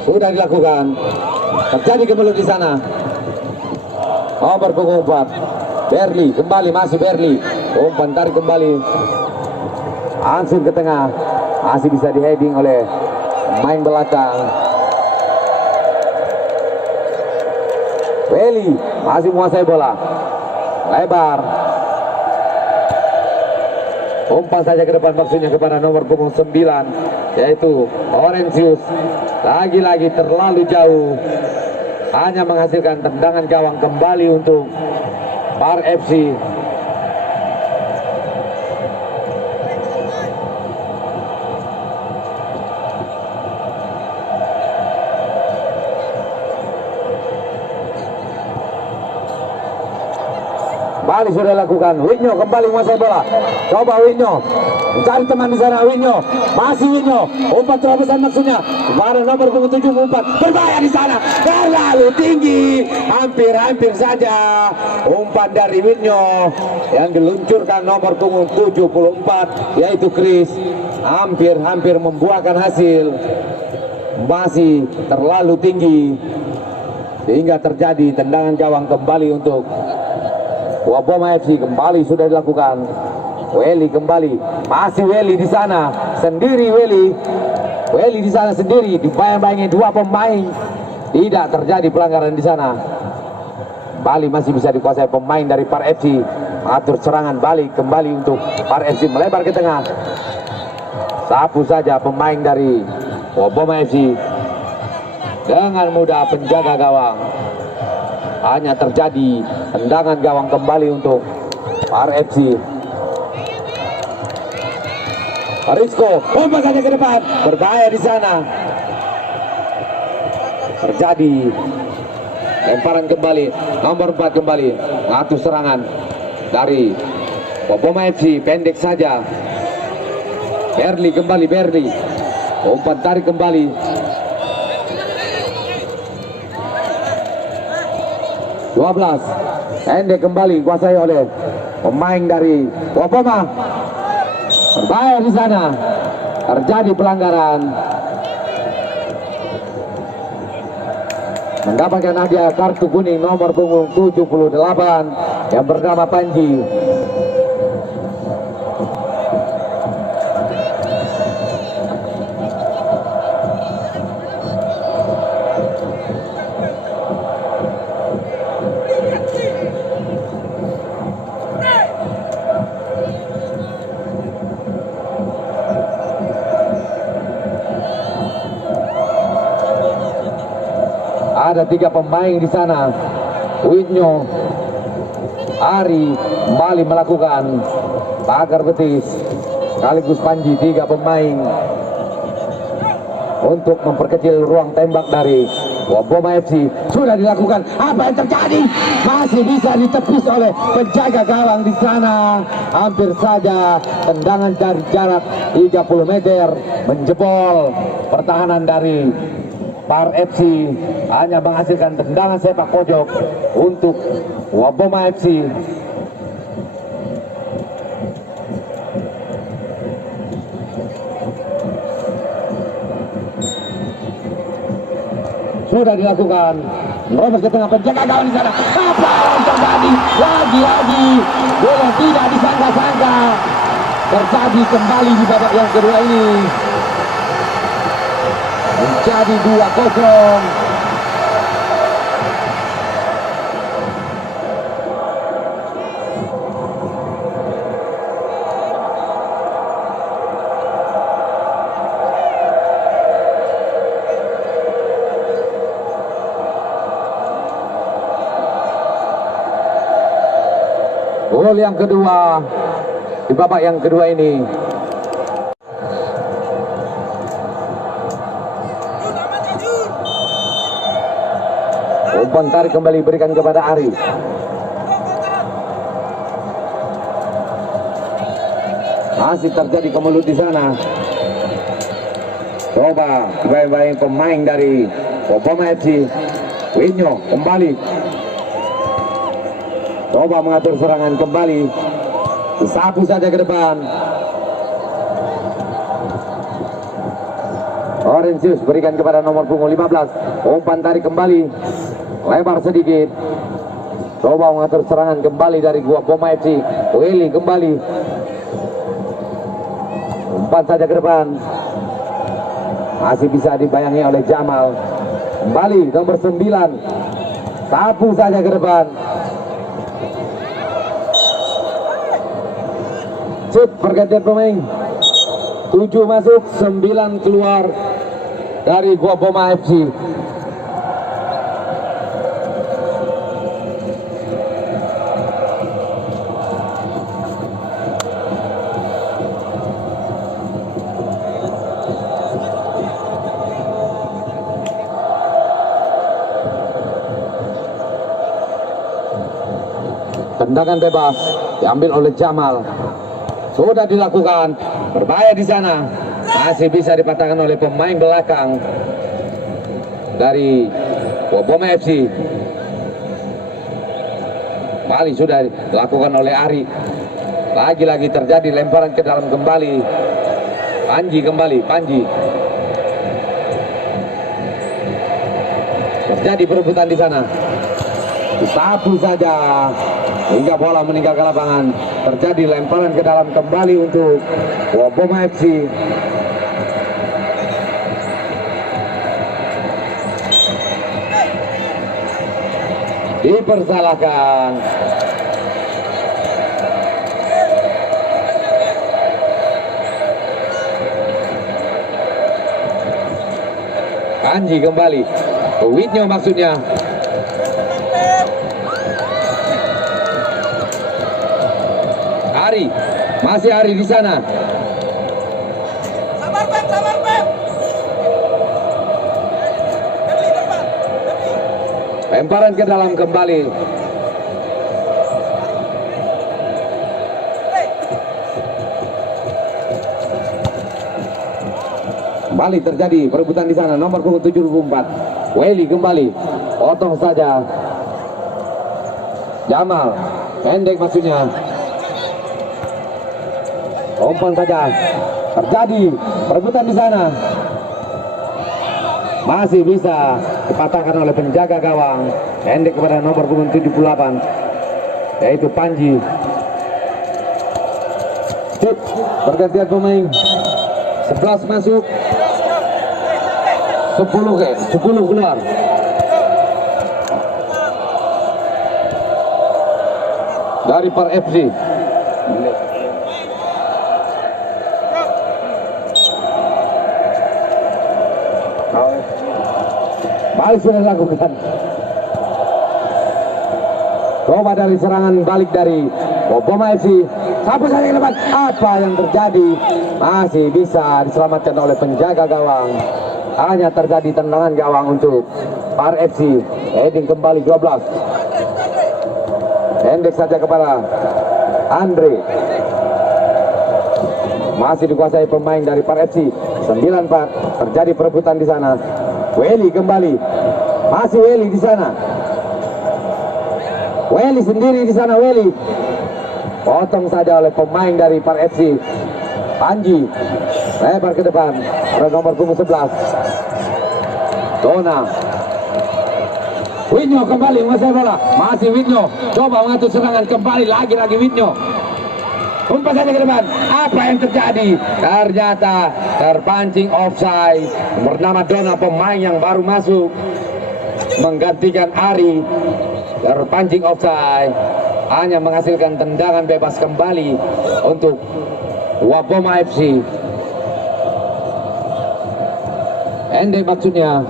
Sudah dilakukan. Terjadi kemelut di sana. Nomor punggung 4 Berli kembali, masih Berli. Umpan tarik kembali. Ansur ke tengah. Masih bisa diheading oleh main belakang. Welly masih menguasai bola. Lebar. Umpan saja ke depan maksudnya kepada nomor punggung 9 yaitu Laurentius. Lagi-lagi terlalu jauh. hanya menghasilkan tendangan gawang kembali untuk Par FC. Kembali sudah lakukan. Winyo kembali menguasai bola. Coba Winyo mencari teman di sana. Winyo masih Winyo. Umpan terobosan maksudnya. Kepada nomor punggung 74. Berbahaya di sana. Terlalu tinggi. Hampir saja umpan dari Winyo yang diluncurkan nomor punggung 74 yaitu Chris. Hampir membuahkan hasil. Masih terlalu tinggi sehingga terjadi tendangan gawang kembali untuk Waboma FC. Kembali sudah dilakukan. Welly kembali, masih Welly di sana sendiri. Welly di sana sendiri, dibayang-bayangi dua pemain. Tidak terjadi pelanggaran di sana. Kembali masih bisa dikuasai pemain dari Par FC. Atur serangan balik kembali untuk Par FC, melebar ke tengah. Sapu saja pemain dari Waboma FC. Dengan mudah penjaga gawang. Hanya terjadi tendangan gawang kembali untuk Par FC. Rizko umpan saja ke depan, berbahaya di sana. Terjadi lemparan kembali, nomor 4 kembali ngatur serangan dari Waboma FC, pendek saja. Berli kembali, Berli umpan tarik kembali. 12 pendek kembali kuasai oleh pemain dari Waboma. Berbahaya di sana, terjadi pelanggaran. Mendapatkan hadiah kartu kuning nomor punggung 78 yang bernama Panji. Ada 3 pemain di sana. Winyo, Ari kembali melakukan pagar betis sekaligus Panji. 3 pemain untuk memperkecil ruang tembak dari Waboma FC. Sudah dilakukan. Apa yang terjadi? Masih bisa ditepis oleh penjaga gawang di sana. Hampir saja tendangan dari jarak 30 meter menjebol pertahanan dari Par FC. Hanya menghasilkan tendangan sepak pojok untuk Waboma FC. Sudah dilakukan. Merobos ke tengah, penjaga gawang di sana. Apa yang terjadi? Lagi-lagi gol yang tidak disangka-sangka terjadi kembali di babak yang kedua ini. Menjadi 2-0. Gol yang kedua di babak yang kedua ini. Umpan tarik kembali berikan kepada Ari. Masih terjadi kemelut di sana. Coba baik-baik pemain dari Waboma FC. Winyo kembali. Coba mengatur serangan kembali. Sapu saja ke depan. Orensius berikan kepada nomor punggung 15. Umpan tarik kembali. Lebar sedikit. Coba mengatur serangan kembali dari Waboma FC. Willy kembali. Umpan saja ke depan. Masih bisa dibayangi oleh Jamal. Kembali nomor 9. Sapu saja ke depan. Shoot pergantian pemain. 7 masuk, 9 keluar dari Waboma FC. Tendangan bebas diambil oleh Jamal. Sudah dilakukan, berbahaya di sana. Masih bisa dipatahkan oleh pemain belakang dari Waboma FC. Kembali sudah dilakukan oleh Ari. Lagi-lagi terjadi lemparan ke dalam kembali. Panji kembali, Panji. Terjadi perebutan di sana. Disapu saja hingga bola meninggalkan lapangan. Terjadi lemparan ke dalam kembali untuk Waboma FC. Dipersalahkan. Panji kembali. Widnyo maksudnya. Ari, masih Ari di sana. Sabar Pep. Lemparan ke dalam kembali. Kembali terjadi perebutan di sana. Nomor punggung 74. Weli kembali. Potong saja. Jamal. Pendek maksudnya. Umpan saja. Terjadi perebutan di sana. Masih bisa dipatahkan oleh penjaga gawang. Pendek kepada nomor punggung 78, yaitu Panji. Cip, pergantian pemain. 11 masuk, 10 keluar. Dari Par FC. Balik sudah dilakukan. Coba dari serangan balik dari Waboma FC. Sapu saja ke depan. Apa yang terjadi? Masih bisa diselamatkan oleh penjaga gawang. Hanya terjadi tendangan gawang untuk Par FC. Heading kembali 12. Pendek saja kepada Andre. Masih dikuasai pemain dari Par FC. 9-4. Terjadi perebutan di sana. Weli kembali. Masih Weli di sana. Weli sendiri di sana, Weli. Potong saja oleh pemain dari Par FC. Panji. Lebar ke depan. Pada nomor punggung 11. Dona. Widnyo kembali menguasai bola. Masih Widnyo. Coba mengatur serangan kembali. Lagi-lagi Widnyo. Umpan saja ke depan. Apa yang terjadi? Ternyata terpancing offside. Bernama Dona, pemain yang baru masuk menggantikan Ari. Terpancing offside. Hanya menghasilkan tendangan bebas kembali untuk Waboma FC. Endek maksudnya.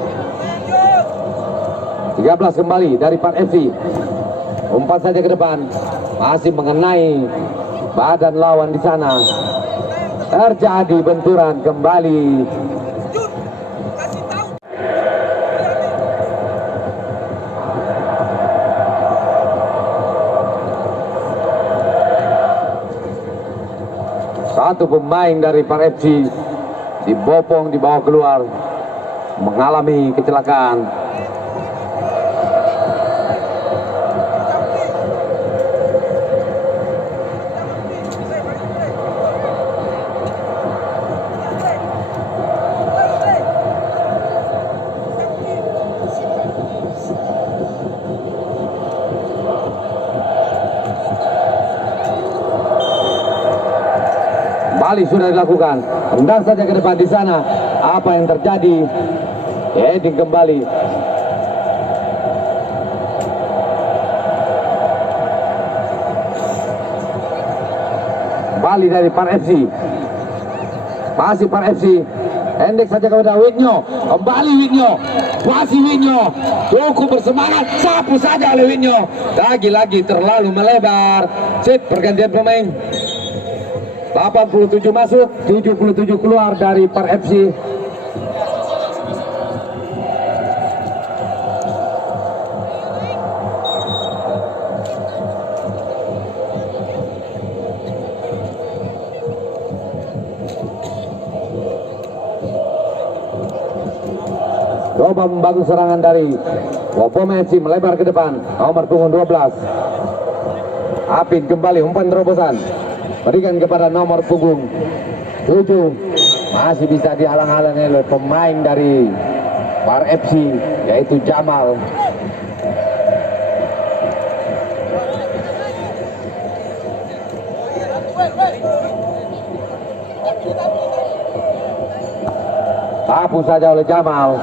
13 kembali dari Par FC. Umpan saja ke depan. Masih mengenai badan lawan di sana. Terjadi benturan kembali. Satu pemain dari Par FC dibopong, dibawa keluar, mengalami kecelakaan. Kembali sudah dilakukan. Tendang saja ke depan di sana. Apa yang terjadi? Heading kembali. Kembali dari Par FC. Masih Par FC. Hendek saja kepada Widnyo. Kembali Widnyo. Masih Widnyo. Cukup bersemangat. Sapu saja oleh Widnyo. Lagi-lagi terlalu melebar. Sip, pergantian pemain. 87 masuk, 77 keluar dari Par FC. Coba membangun serangan dari Wapoma FC, melebar ke depan. Nomor punggung 12. Apin kembali umpan terobosan. Berikan kepada nomor punggung 7. Masih bisa dihalang-halangi oleh pemain dari Par FC, yaitu Jamal. Sapu saja oleh Jamal.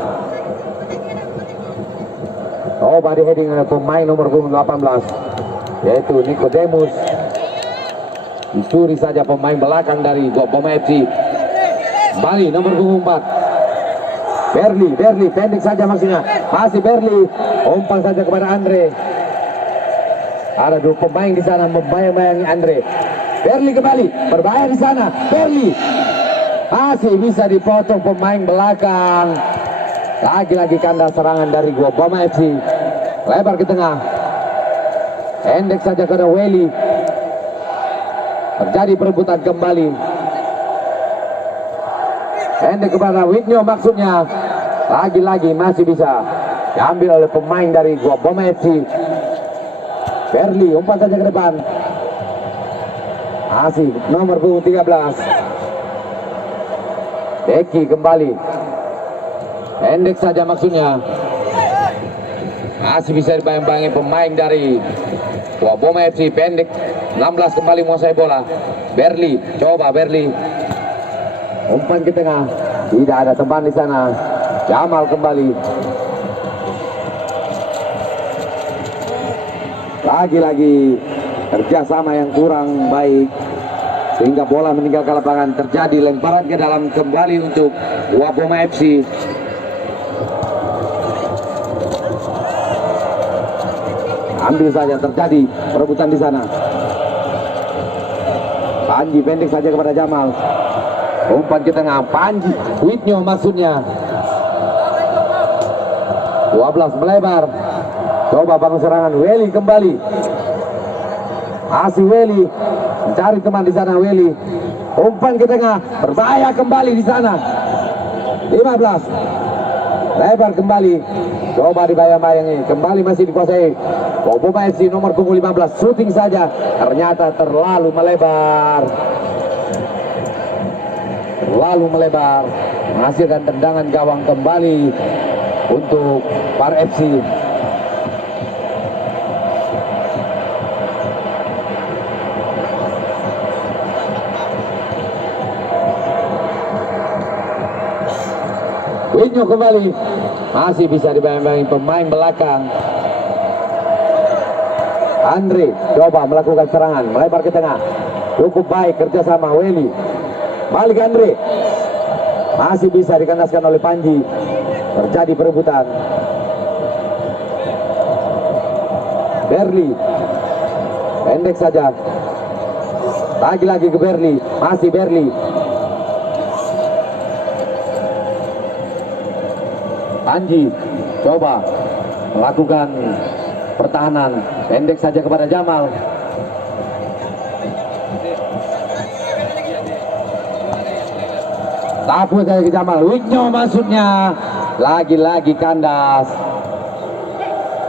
Coba di heading oleh pemain nomor punggung 18, yaitu Nicodemus. Dicuri saja pemain belakang dari Wapoma FC. Kembali nomor punggung 4. Berli pendek saja maksudnya. Masih Berli, umpan saja kepada Andre. Ada dua pemain di sana membayang-bayangi Andre. Berli kembali, berbahaya di sana. Berli masih bisa dipotong pemain belakang. Lagi-lagi kandas serangan dari Wapoma FC. Lebar ke tengah. Pendek saja kepada Weli. Terjadi perebutan kembali. Pendek kepada Wignyo maksudnya. Lagi-lagi masih bisa diambil oleh pemain dari Wapoma FC. Berli umpan saja ke depan. Masih nomor punggung 13. Beki kembali. Pendek saja maksudnya. Masih bisa dibayang-bayangi pemain dari Wapoma FC. Pendek 16 kembali menguasai bola. Berli, coba Berli. Umpan ke tengah. Tidak ada teman di sana. Jamal kembali. Lagi-lagi kerjasama yang kurang baik sehingga bola meninggalkan lapangan. Terjadi lemparan ke dalam kembali untuk Wapoma FC. Ambil saja, terjadi perebutan di sana. Panji pendek saja kepada Jamal. Umpan ke tengah, Panji, Wignyo maksudnya. 12 melebar. Coba bangun serangan, Weli kembali. Masih Weli, mencari teman di sana Weli. Umpan ke tengah, berbahaya kembali di sana. 15. Lebar kembali. Coba dibayang-bayangi, kembali masih dikuasai Wapoma FC nomor punggung 15. Shooting saja, ternyata terlalu melebar. Menghasilkan tendangan gawang kembali untuk Par FC. Wignyo kembali, masih bisa dibayang-bayangi pemain belakang. Andre coba melakukan serangan, melebar ke tengah. Cukup baik kerjasama Weli. Balik Andre, masih bisa dikandaskan oleh Panji. Terjadi perebutan. Berli, pendek saja. Lagi-lagi ke Berli, masih Berli. Panji coba melakukan pertahanan, pendek saja kepada Jamal. Tapu saja ke Jamal. Wignyo maksudnya. Lagi-lagi kandas.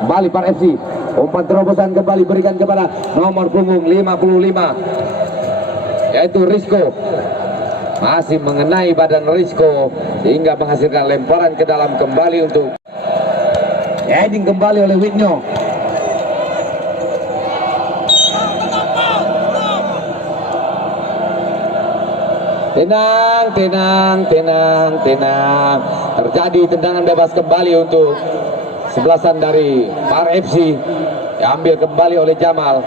Kembali Par FC. Umpan terobosan kembali berikan kepada nomor punggung 55, yaitu Rizko. Masih mengenai badan Rizko hingga menghasilkan lemparan ke dalam kembali untuk heading kembali oleh Wignyo. Tenang. Terjadi tendangan bebas kembali untuk sebelasan dari Par FC. Diambil kembali oleh Jamal.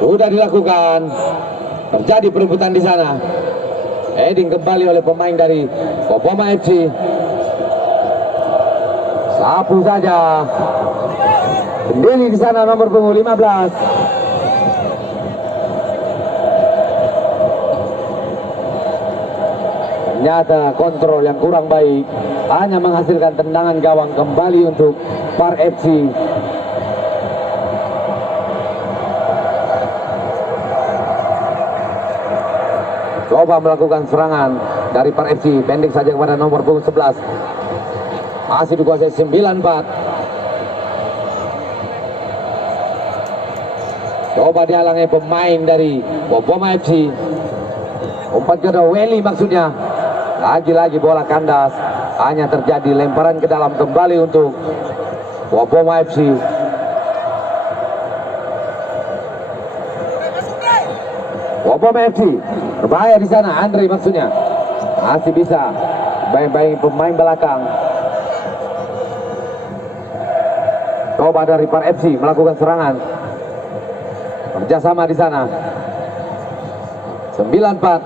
Sudah dilakukan. Terjadi perebutan di sana. Heading kembali oleh pemain dari Wapoma FC. Sapu saja. Sendiri di sana nomor punggung 15. Ternyata kontrol yang kurang baik. hanya menghasilkan tendangan gawang kembali untuk Par FC. Coba melakukan serangan dari Par FC, pendek saja kepada nomor punggung 11. Masih dikuasai 94. Coba dihalangi pemain dari Waboma FC. Umpan ke Welly maksudnya. Lagi-lagi bola kandas. Hanya terjadi lemparan ke dalam kembali untuk Waboma FC. Waboma FC berbahaya di sana. Andre maksudnya masih bisa bayang-bayang pemain belakang. Coba dari Par FC melakukan serangan. Kerjasama di sana. 94.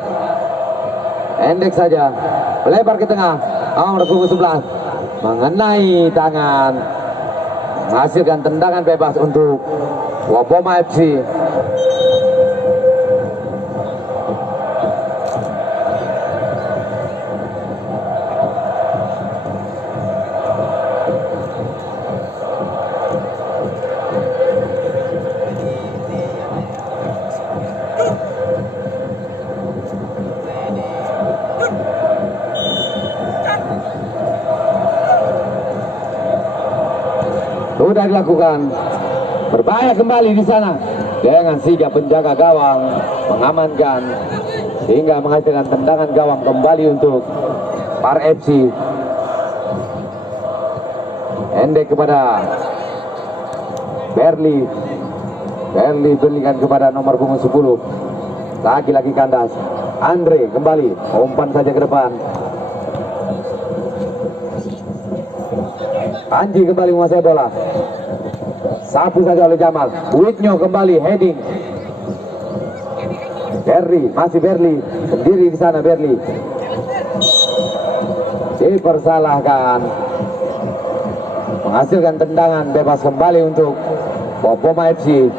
Endek saja. Melebar ke tengah. Nomor punggung 11 mengenai tangan. Menghasilkan tendangan bebas untuk Waboma FC. Sudah dilakukan. Berbahaya kembali di sana dengan sigap penjaga gawang mengamankan sehingga menghasilkan tendangan gawang kembali untuk Par FC. Endek kepada Berli. Berli berikan kepada nomor punggung 10. Lagi-lagi kandas. Andre kembali umpan saja ke depan. Anji kembali menguasai bola. Sapu saja oleh Jamal. Whitnyo kembali heading. Berli, masih Berli sendiri di sana. Berli dipersalahkan, menghasilkan tendangan bebas kembali untuk Waboma FC.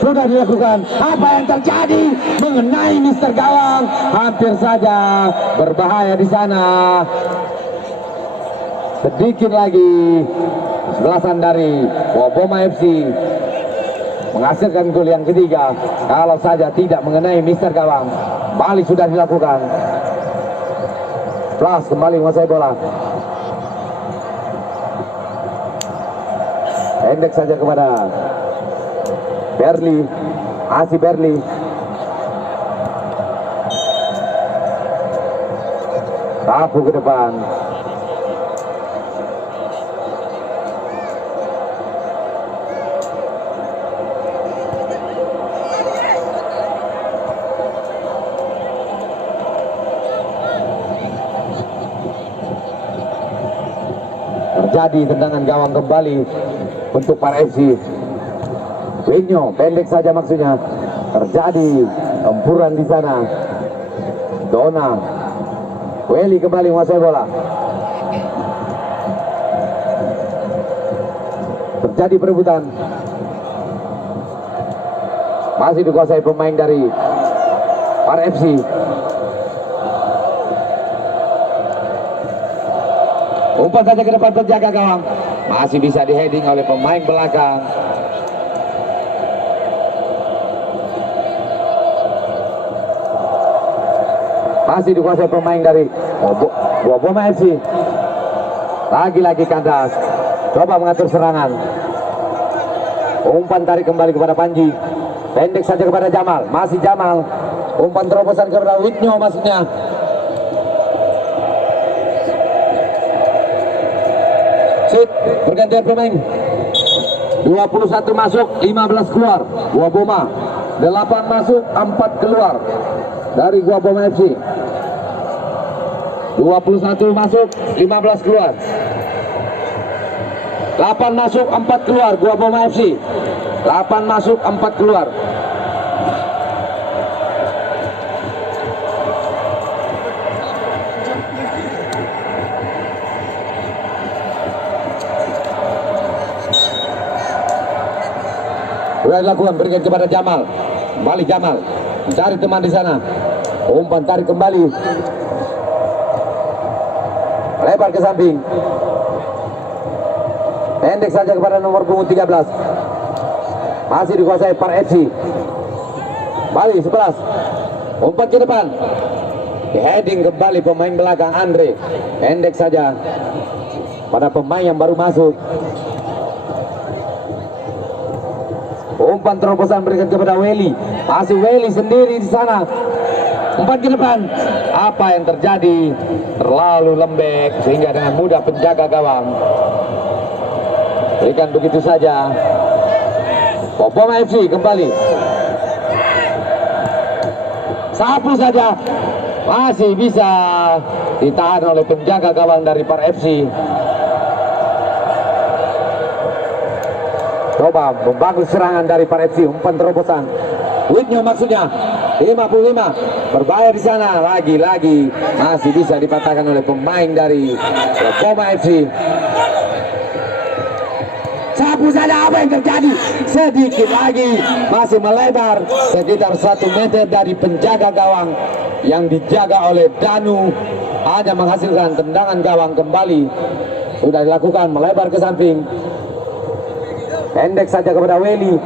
Sudah dilakukan. Apa yang terjadi? Mengenai Mister Gawang. Hampir saja berbahaya di sana. Sedikit lagi sebelasan dari Waboma FC menghasilkan gol yang ketiga. Kalau saja tidak mengenai Mister Gawang. Balik sudah dilakukan. Plus kembali menguasai bola. Pendek saja kepada Berli, masih Berli. Sapu ke depan. Terjadi tendangan gawang kembali untuk Par FC. Winyo, pendek saja maksudnya. Terjadi tempuran di sana. Dona. Welly kembali menguasai bola. Terjadi perebutan. Masih dikuasai pemain dari Par FC. Umpan saja ke depan penjaga gawang. Masih bisa diheading oleh pemain belakang. Masih dikuasai pemain dari Waboma FC. Lagi-lagi kandas. Coba mengatur serangan. Umpan tarik kembali kepada Panji. Pendek saja kepada Jamal. Masih Jamal. Umpan terobosan kepada Whitnyo maksudnya. Sit. Pergantian pemain. 21 masuk, 15 keluar. Waboma. 8 masuk, 4 keluar dari Waboma FC. 21 masuk, 15 keluar. 8 masuk, 4 keluar Waboma FC. 8 masuk, 4 keluar. Sudah dilakukan, berikan kepada Jamal. Kembali Jamal, cari teman di sana. Umpan tarik kembali. Lebar ke samping. Pendek saja kepada nomor punggung 13. Masih dikuasai Par FC. Bali 11. Umpan ke depan. Heading kembali pemain belakang Andre. Pendek saja pada pemain yang baru masuk. Umpan terobosan berikan kepada Weli. Masih Weli sendiri di sana. Umpan ke depan. Apa yang terjadi? Terlalu lembek sehingga dengan mudah penjaga gawang berikan begitu saja. Popoma FC kembali. Sapu saja. Masih bisa ditahan oleh penjaga gawang dari Par FC. Coba membangun serangan dari Par FC. Umpan terobosan. Widnyo maksudnya 55. Berbahaya di sana. Lagi-lagi masih bisa dipatahkan oleh pemain dari Popoma FC. Sapu saja, apa yang terjadi? Sedikit lagi masih melebar sekitar 1 meter dari penjaga gawang yang dijaga oleh Danu. Hanya menghasilkan tendangan gawang kembali. Sudah dilakukan, melebar ke samping. Pendek saja kepada Weli.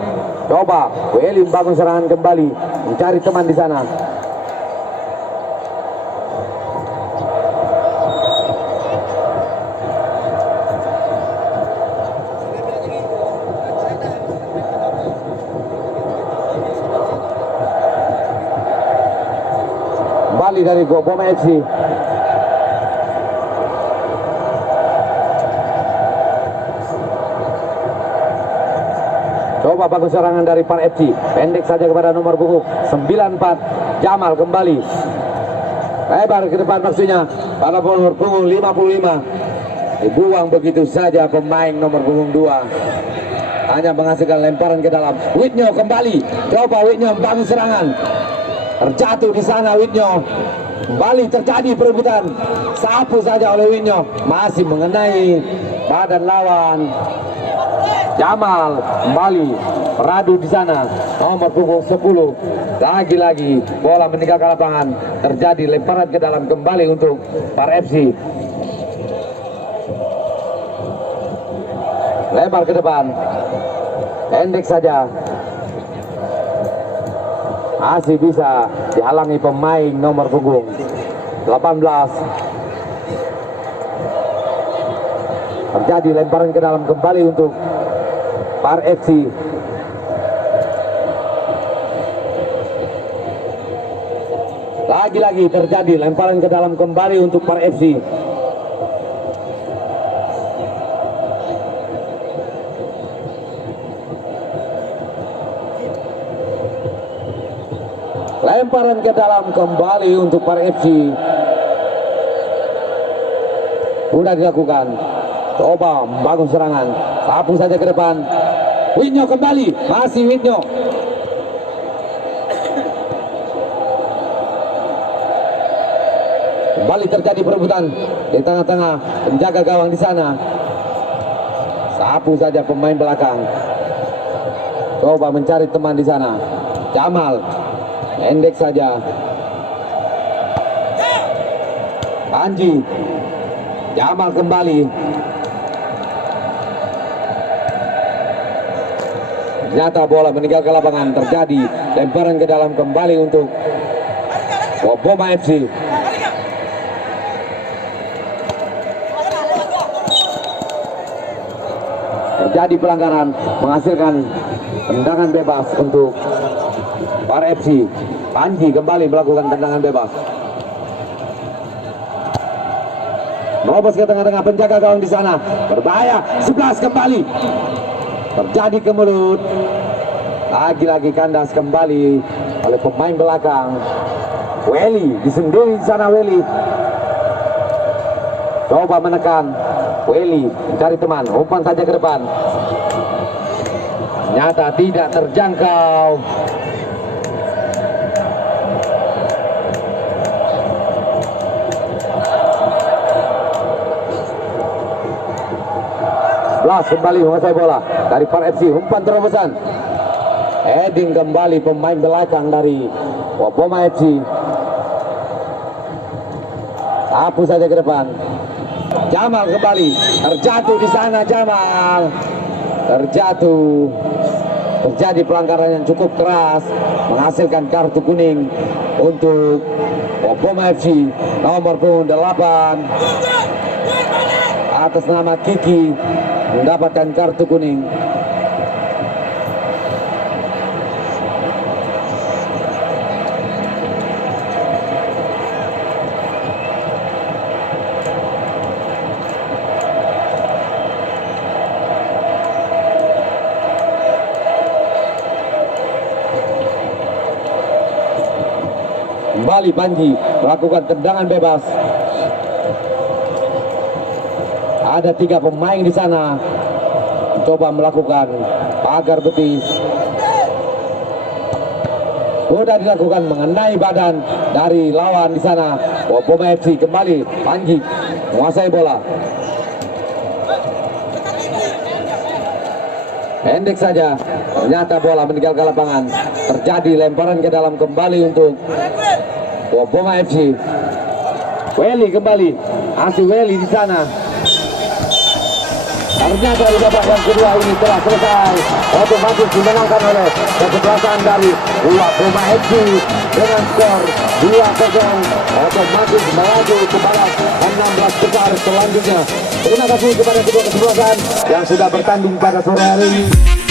Coba Weli membangun serangan kembali, mencari teman di sana. Kembali dari Popoma FC. Coba bagus serangan dari Par FC. Pendek saja kepada nomor punggung 94. Jamal kembali. Lebar ke depan maksudnya pada nomor punggung 55. Dibuang begitu saja pemain nomor punggung 2. Hanya menghasilkan lemparan ke dalam. Widnyo kembali. Coba Widnyo bangun serangan. Terjatuh di sana Widnyo. Kembali terjadi perebutan. Sapu saja oleh Widnyo. Masih mengenai badan lawan. Jamal kembali beradu di sana nomor punggung 10. Lagi-lagi bola meninggalkan lapangan. Terjadi lemparan ke dalam kembali untuk Par FC. Lebar ke depan. Pendek saja. Masih bisa dihalangi pemain nomor punggung 18. Terjadi lemparan ke dalam kembali untuk Par FC. Lagi-lagi terjadi lemparan ke dalam kembali untuk Par FC. Lemparan ke dalam kembali untuk Par FC. Sudah dilakukan. Coba membangun serangan. Sapu saja ke depan. Widnyo kembali. Masih Widnyo. Kembali terjadi perebutan di tengah-tengah penjaga gawang di sana. Sapu saja pemain belakang. Coba mencari teman di sana. Jamal. Pendek saja. Panji. Jamal kembali. Ternyata bola meninggalkan lapangan. Terjadi lemparan ke dalam kembali untuk Popoma FC. Terjadi pelanggaran, menghasilkan tendangan bebas untuk Par FC. Panji kembali melakukan tendangan bebas. Merobos ke tengah-tengah penjaga gawang di sana. Berbahaya. 11 kembali. Terjadi ke mulut. Lagi-lagi kandas kembali oleh pemain belakang. Weli disendiri di sana Weli. Coba menekan. Weli mencari teman. Umpan saja ke depan. Nyata tidak terjangkau. Blas kembali menguasai bola dari Par FC, umpan terobosan. Heading kembali pemain belakang dari Wapoma FC. Sapu saja ke depan. Jamal kembali, terjatuh di sana Jamal. Terjatuh. Terjadi pelanggaran yang cukup keras, menghasilkan kartu kuning untuk Wapoma FC nomor punggung 8 atas nama Kiki mendapatkan kartu kuning. Kembali Panji melakukan tendangan bebas. Ada 3 pemain di sana mencoba melakukan pagar betis. Sudah dilakukan mengenai badan dari lawan di sana. Wapoma FC kembali Panji menguasai bola. Pendek saja, ternyata bola meninggalkan lapangan. Terjadi lemparan ke dalam kembali untuk Wapoma FC. Welly kembali, Asi Welly di sana. Ternyata di babak yang kedua ini telah selesai, otomatis dimenangkan oleh kesebelasan dari Wapoma FC dengan skor 2-0, otomatis melaju ke babak 16 besar selanjutnya. Terima kasih kepada kedua kesebelasan yang sudah bertanding pada sore hari ini.